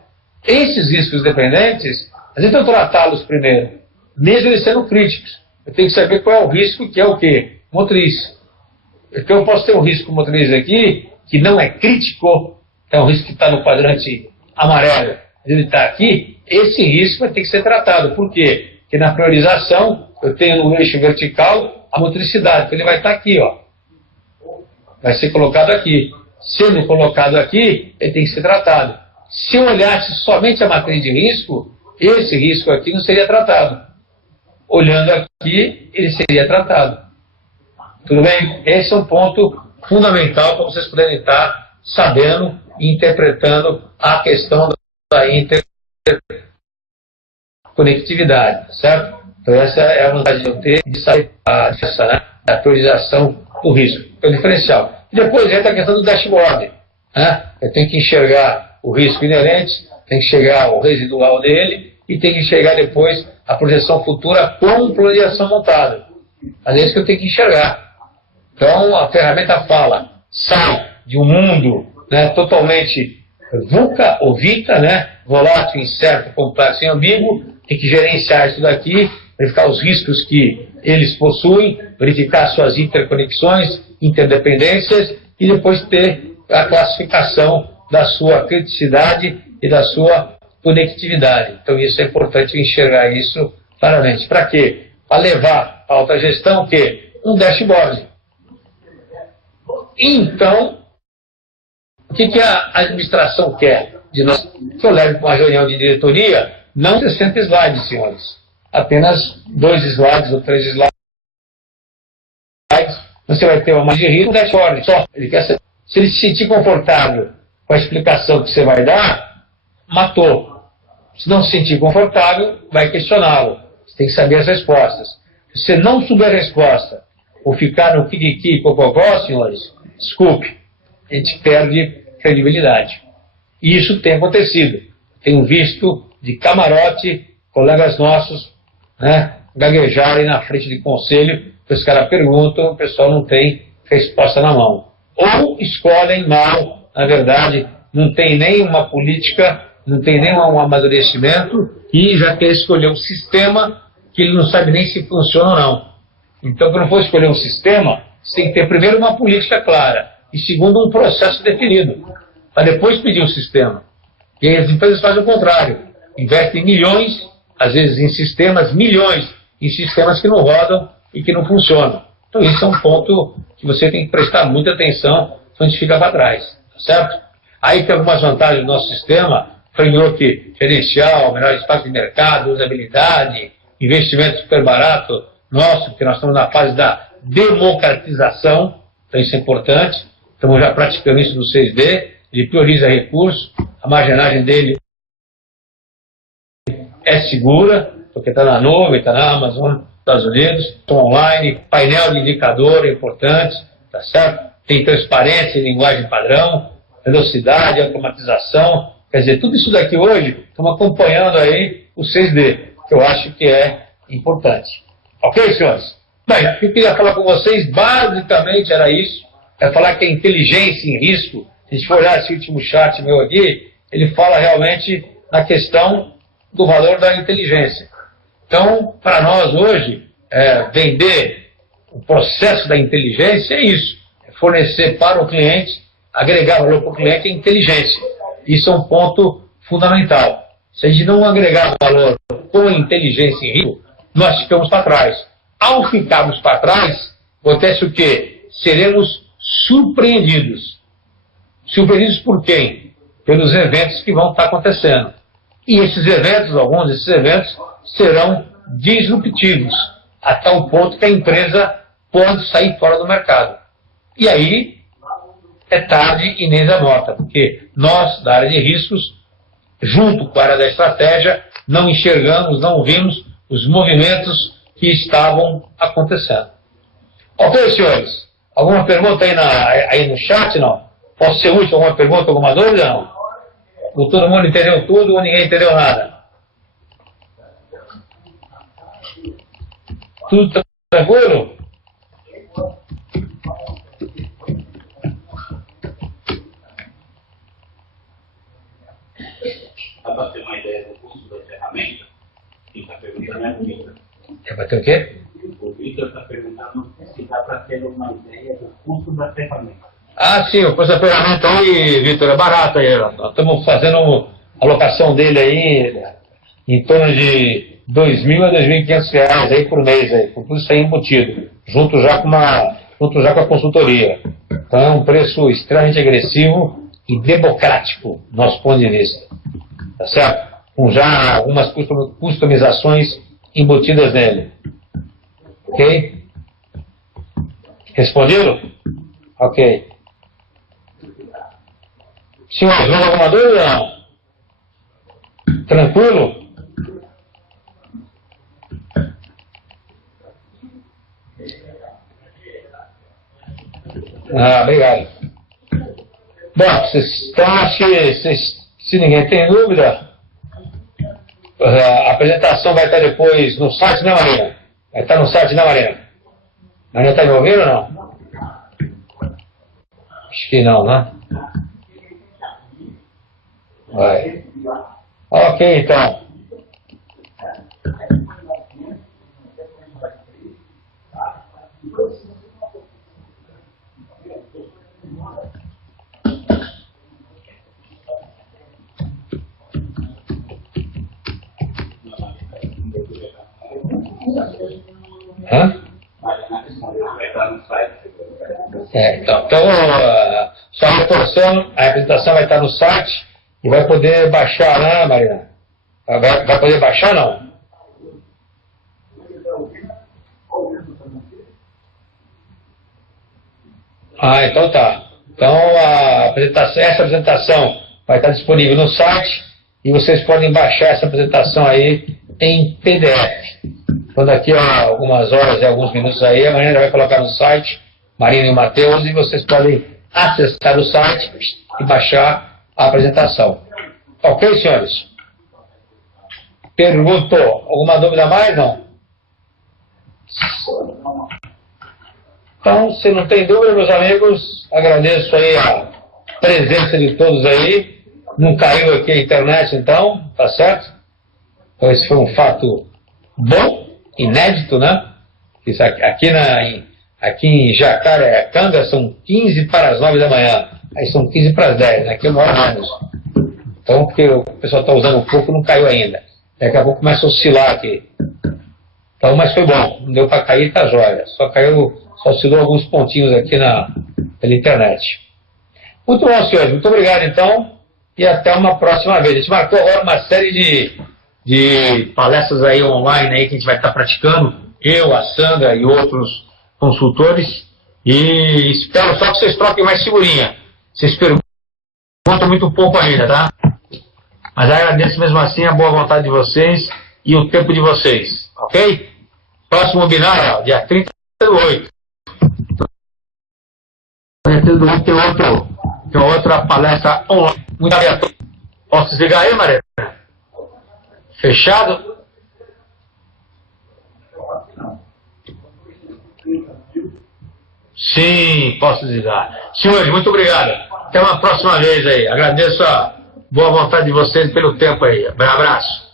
Esses riscos dependentes, a gente tem que tratá-los primeiro, mesmo eles sendo críticos. Eu tenho que saber qual é o risco que é o quê? Motriz. Então eu posso ter um risco motriz aqui, que não é crítico, é um risco que está no quadrante amarelo, ele está aqui, esse risco vai ter que ser tratado. Por quê? Porque na priorização, eu tenho no eixo vertical a motricidade, então ele vai estar aqui, ó. Vai ser colocado aqui. Sendo colocado aqui, ele tem que ser tratado. Se eu olhasse somente a matriz de risco, esse risco aqui não seria tratado. Olhando aqui, ele seria tratado. Tudo bem? Esse é um ponto fundamental para vocês poderem estar sabendo e interpretando a questão da interconectividade, certo? Então essa é a vantagem de eu ter de saber a priorização do risco, é o diferencial. E depois entra a questão do dashboard, né? Eu tenho que enxergar o risco inerente, tenho que enxergar o residual dele e tenho que enxergar depois a projeção futura com o plano de ação montado. Mas é isso que eu tenho que enxergar. Então a ferramenta fala, sai de um mundo, né, totalmente VUCA ou VICA, né, volátil, incerto, complexo e ambíguo, tem que gerenciar isso daqui, verificar os riscos que eles possuem, verificar suas interconexões, interdependências e depois ter a classificação da sua criticidade e da sua conectividade. Então isso é importante enxergar isso claramente. Para quê? Para levar a alta gestão o quê? Um dashboard. Então, o que a administração quer de nós? Que eu leve para uma reunião de diretoria, não 60 slides, senhores. Apenas 2 slides ou 3 slides. Você vai ter uma margem de risco, um dashboard só. Ele quer saber. Se ele se sentir confortável com a explicação que você vai dar, matou. Se não se sentir confortável, vai questioná-lo. Você tem que saber as respostas. Se você não souber a resposta, ou ficar no kikiki, cococó, senhores, desculpe, a gente perde credibilidade. E isso tem acontecido. Tenho visto de camarote colegas nossos, né, gaguejarem na frente de conselho, que os caras perguntam, o pessoal não tem resposta na mão. Ou escolhem mal, na verdade, não tem nem uma política, não tem nem um amadurecimento, e já quer escolher um sistema que ele não sabe nem se funciona ou não. Então, quando for escolher um sistema, você tem que ter primeiro uma política clara, e segundo um processo definido, para depois pedir o sistema. E aí as empresas fazem o contrário, investem milhões, às vezes em sistemas, milhões em sistemas que não rodam e que não funcionam. Então isso é um ponto que você tem que prestar muita atenção, senão a gente fica para trás, tá certo? Aí tem algumas vantagens do nosso sistema, framework gerencial, menor espaço de mercado, usabilidade, investimento super barato nosso, porque nós estamos na fase da democratização, então isso é importante, estamos já praticando isso no 6D, ele prioriza recursos, a margenagem dele é segura, porque está na nuvem, está na Amazon, Estados Unidos, está online, painel de indicador é importante, tá certo? Tem transparência em linguagem padrão, velocidade, automatização, quer dizer, tudo isso daqui hoje, estamos acompanhando aí o 6D, que eu acho que é importante. Ok, senhores? Bem, o que eu queria falar com vocês, basicamente era isso, é falar que a inteligência em risco, se a gente for olhar esse último chat meu aqui, ele fala realmente na questão do valor da inteligência. Então, para nós hoje, vender o processo da inteligência é isso, é fornecer para o cliente, agregar valor para o cliente é inteligência. Isso é um ponto fundamental. Se a gente não agregar valor com a inteligência em risco, nós ficamos para trás. Ao ficarmos para trás, acontece o quê? Seremos surpreendidos. Surpreendidos por quem? Pelos eventos que vão estar acontecendo. E esses eventos, alguns desses eventos, serão disruptivos, a tal ponto que a empresa pode sair fora do mercado. E aí é tarde e nem da morta, porque nós, da área de riscos, junto com a área da estratégia, não enxergamos, não vimos os movimentos que estavam acontecendo. Ok, senhores? Alguma pergunta aí no chat, não? Posso ser útil? Alguma pergunta, alguma dúvida, não? Ou todo mundo entendeu tudo ou ninguém entendeu nada? Tudo tranquilo? Dá para ter uma ideia do custo da ferramenta? Quem está perguntando é o Vitor. Quer bater o quê? O Vitor está perguntando se dá para ter uma ideia do custo da ferramenta. Ah, sim, o custo da ferramenta aí, Vitor, é barato aí. Nós estamos fazendo a alocação dele aí em torno de R$2.000 a R$2.500 aí por mês, aí, com tudo isso aí embutido, junto já com a consultoria. Então é um preço extremamente agressivo e democrático, do nosso ponto de vista. Tá certo? Com já algumas customizações embutidas nele. Ok? Respondido? Ok. Senhores, mais alguma dúvida? Não? Tranquilo? Ah, obrigado. Bom, então acho que se ninguém tem dúvida, a apresentação vai estar depois no site, né, Marina? Vai estar no site, né, Marina? Marina está me ouvindo ou não? Acho que não, né? Vai. Ok, então. Hã? Então só reforçando, a apresentação vai estar no site e vai poder baixar, né, Marina? Vai poder baixar, não? Ah, então tá. Então essa apresentação vai estar disponível no site e vocês podem baixar essa apresentação aí em PDF. Então daqui a algumas horas e alguns minutos aí, a Marina vai colocar no site, Marina e o Matheus, e vocês podem acessar o site e baixar a apresentação. Ok, senhores? Pergunto, alguma dúvida a mais, não? Então, se não tem dúvida, meus amigos, agradeço aí a presença de todos aí. Não caiu aqui a internet, então, tá certo? Então, esse foi um fato bom, inédito, né? Isso aqui em Jacarecanga são 15 para as 9 da manhã. Aí são 15 para as 10, né? Aqui eu moro menos. Então, porque o pessoal está usando um pouco, não caiu ainda. Daqui a pouco começa a oscilar aqui. Então, mas foi bom. Não deu para cair, tá jóia. Só oscilou alguns pontinhos aqui pela internet. Muito bom, senhores. Muito obrigado, então. E até uma próxima vez. A gente marcou agora uma série de palestras aí online aí que a gente vai estar praticando. Eu, a Sandra e outros consultores. E espero só que vocês troquem mais figurinha. Vocês perguntam muito pouco ainda, tá? Mas agradeço mesmo assim a boa vontade de vocês e o tempo de vocês. Ok? Próximo webinar, ó, dia 30/8. Tem outra palestra online. Muito obrigado. Posso desligar aí, Maria? Fechado? Sim, posso desligar. Senhores, muito obrigado. Até uma próxima vez aí. Agradeço a boa vontade de vocês pelo tempo aí. Um abraço.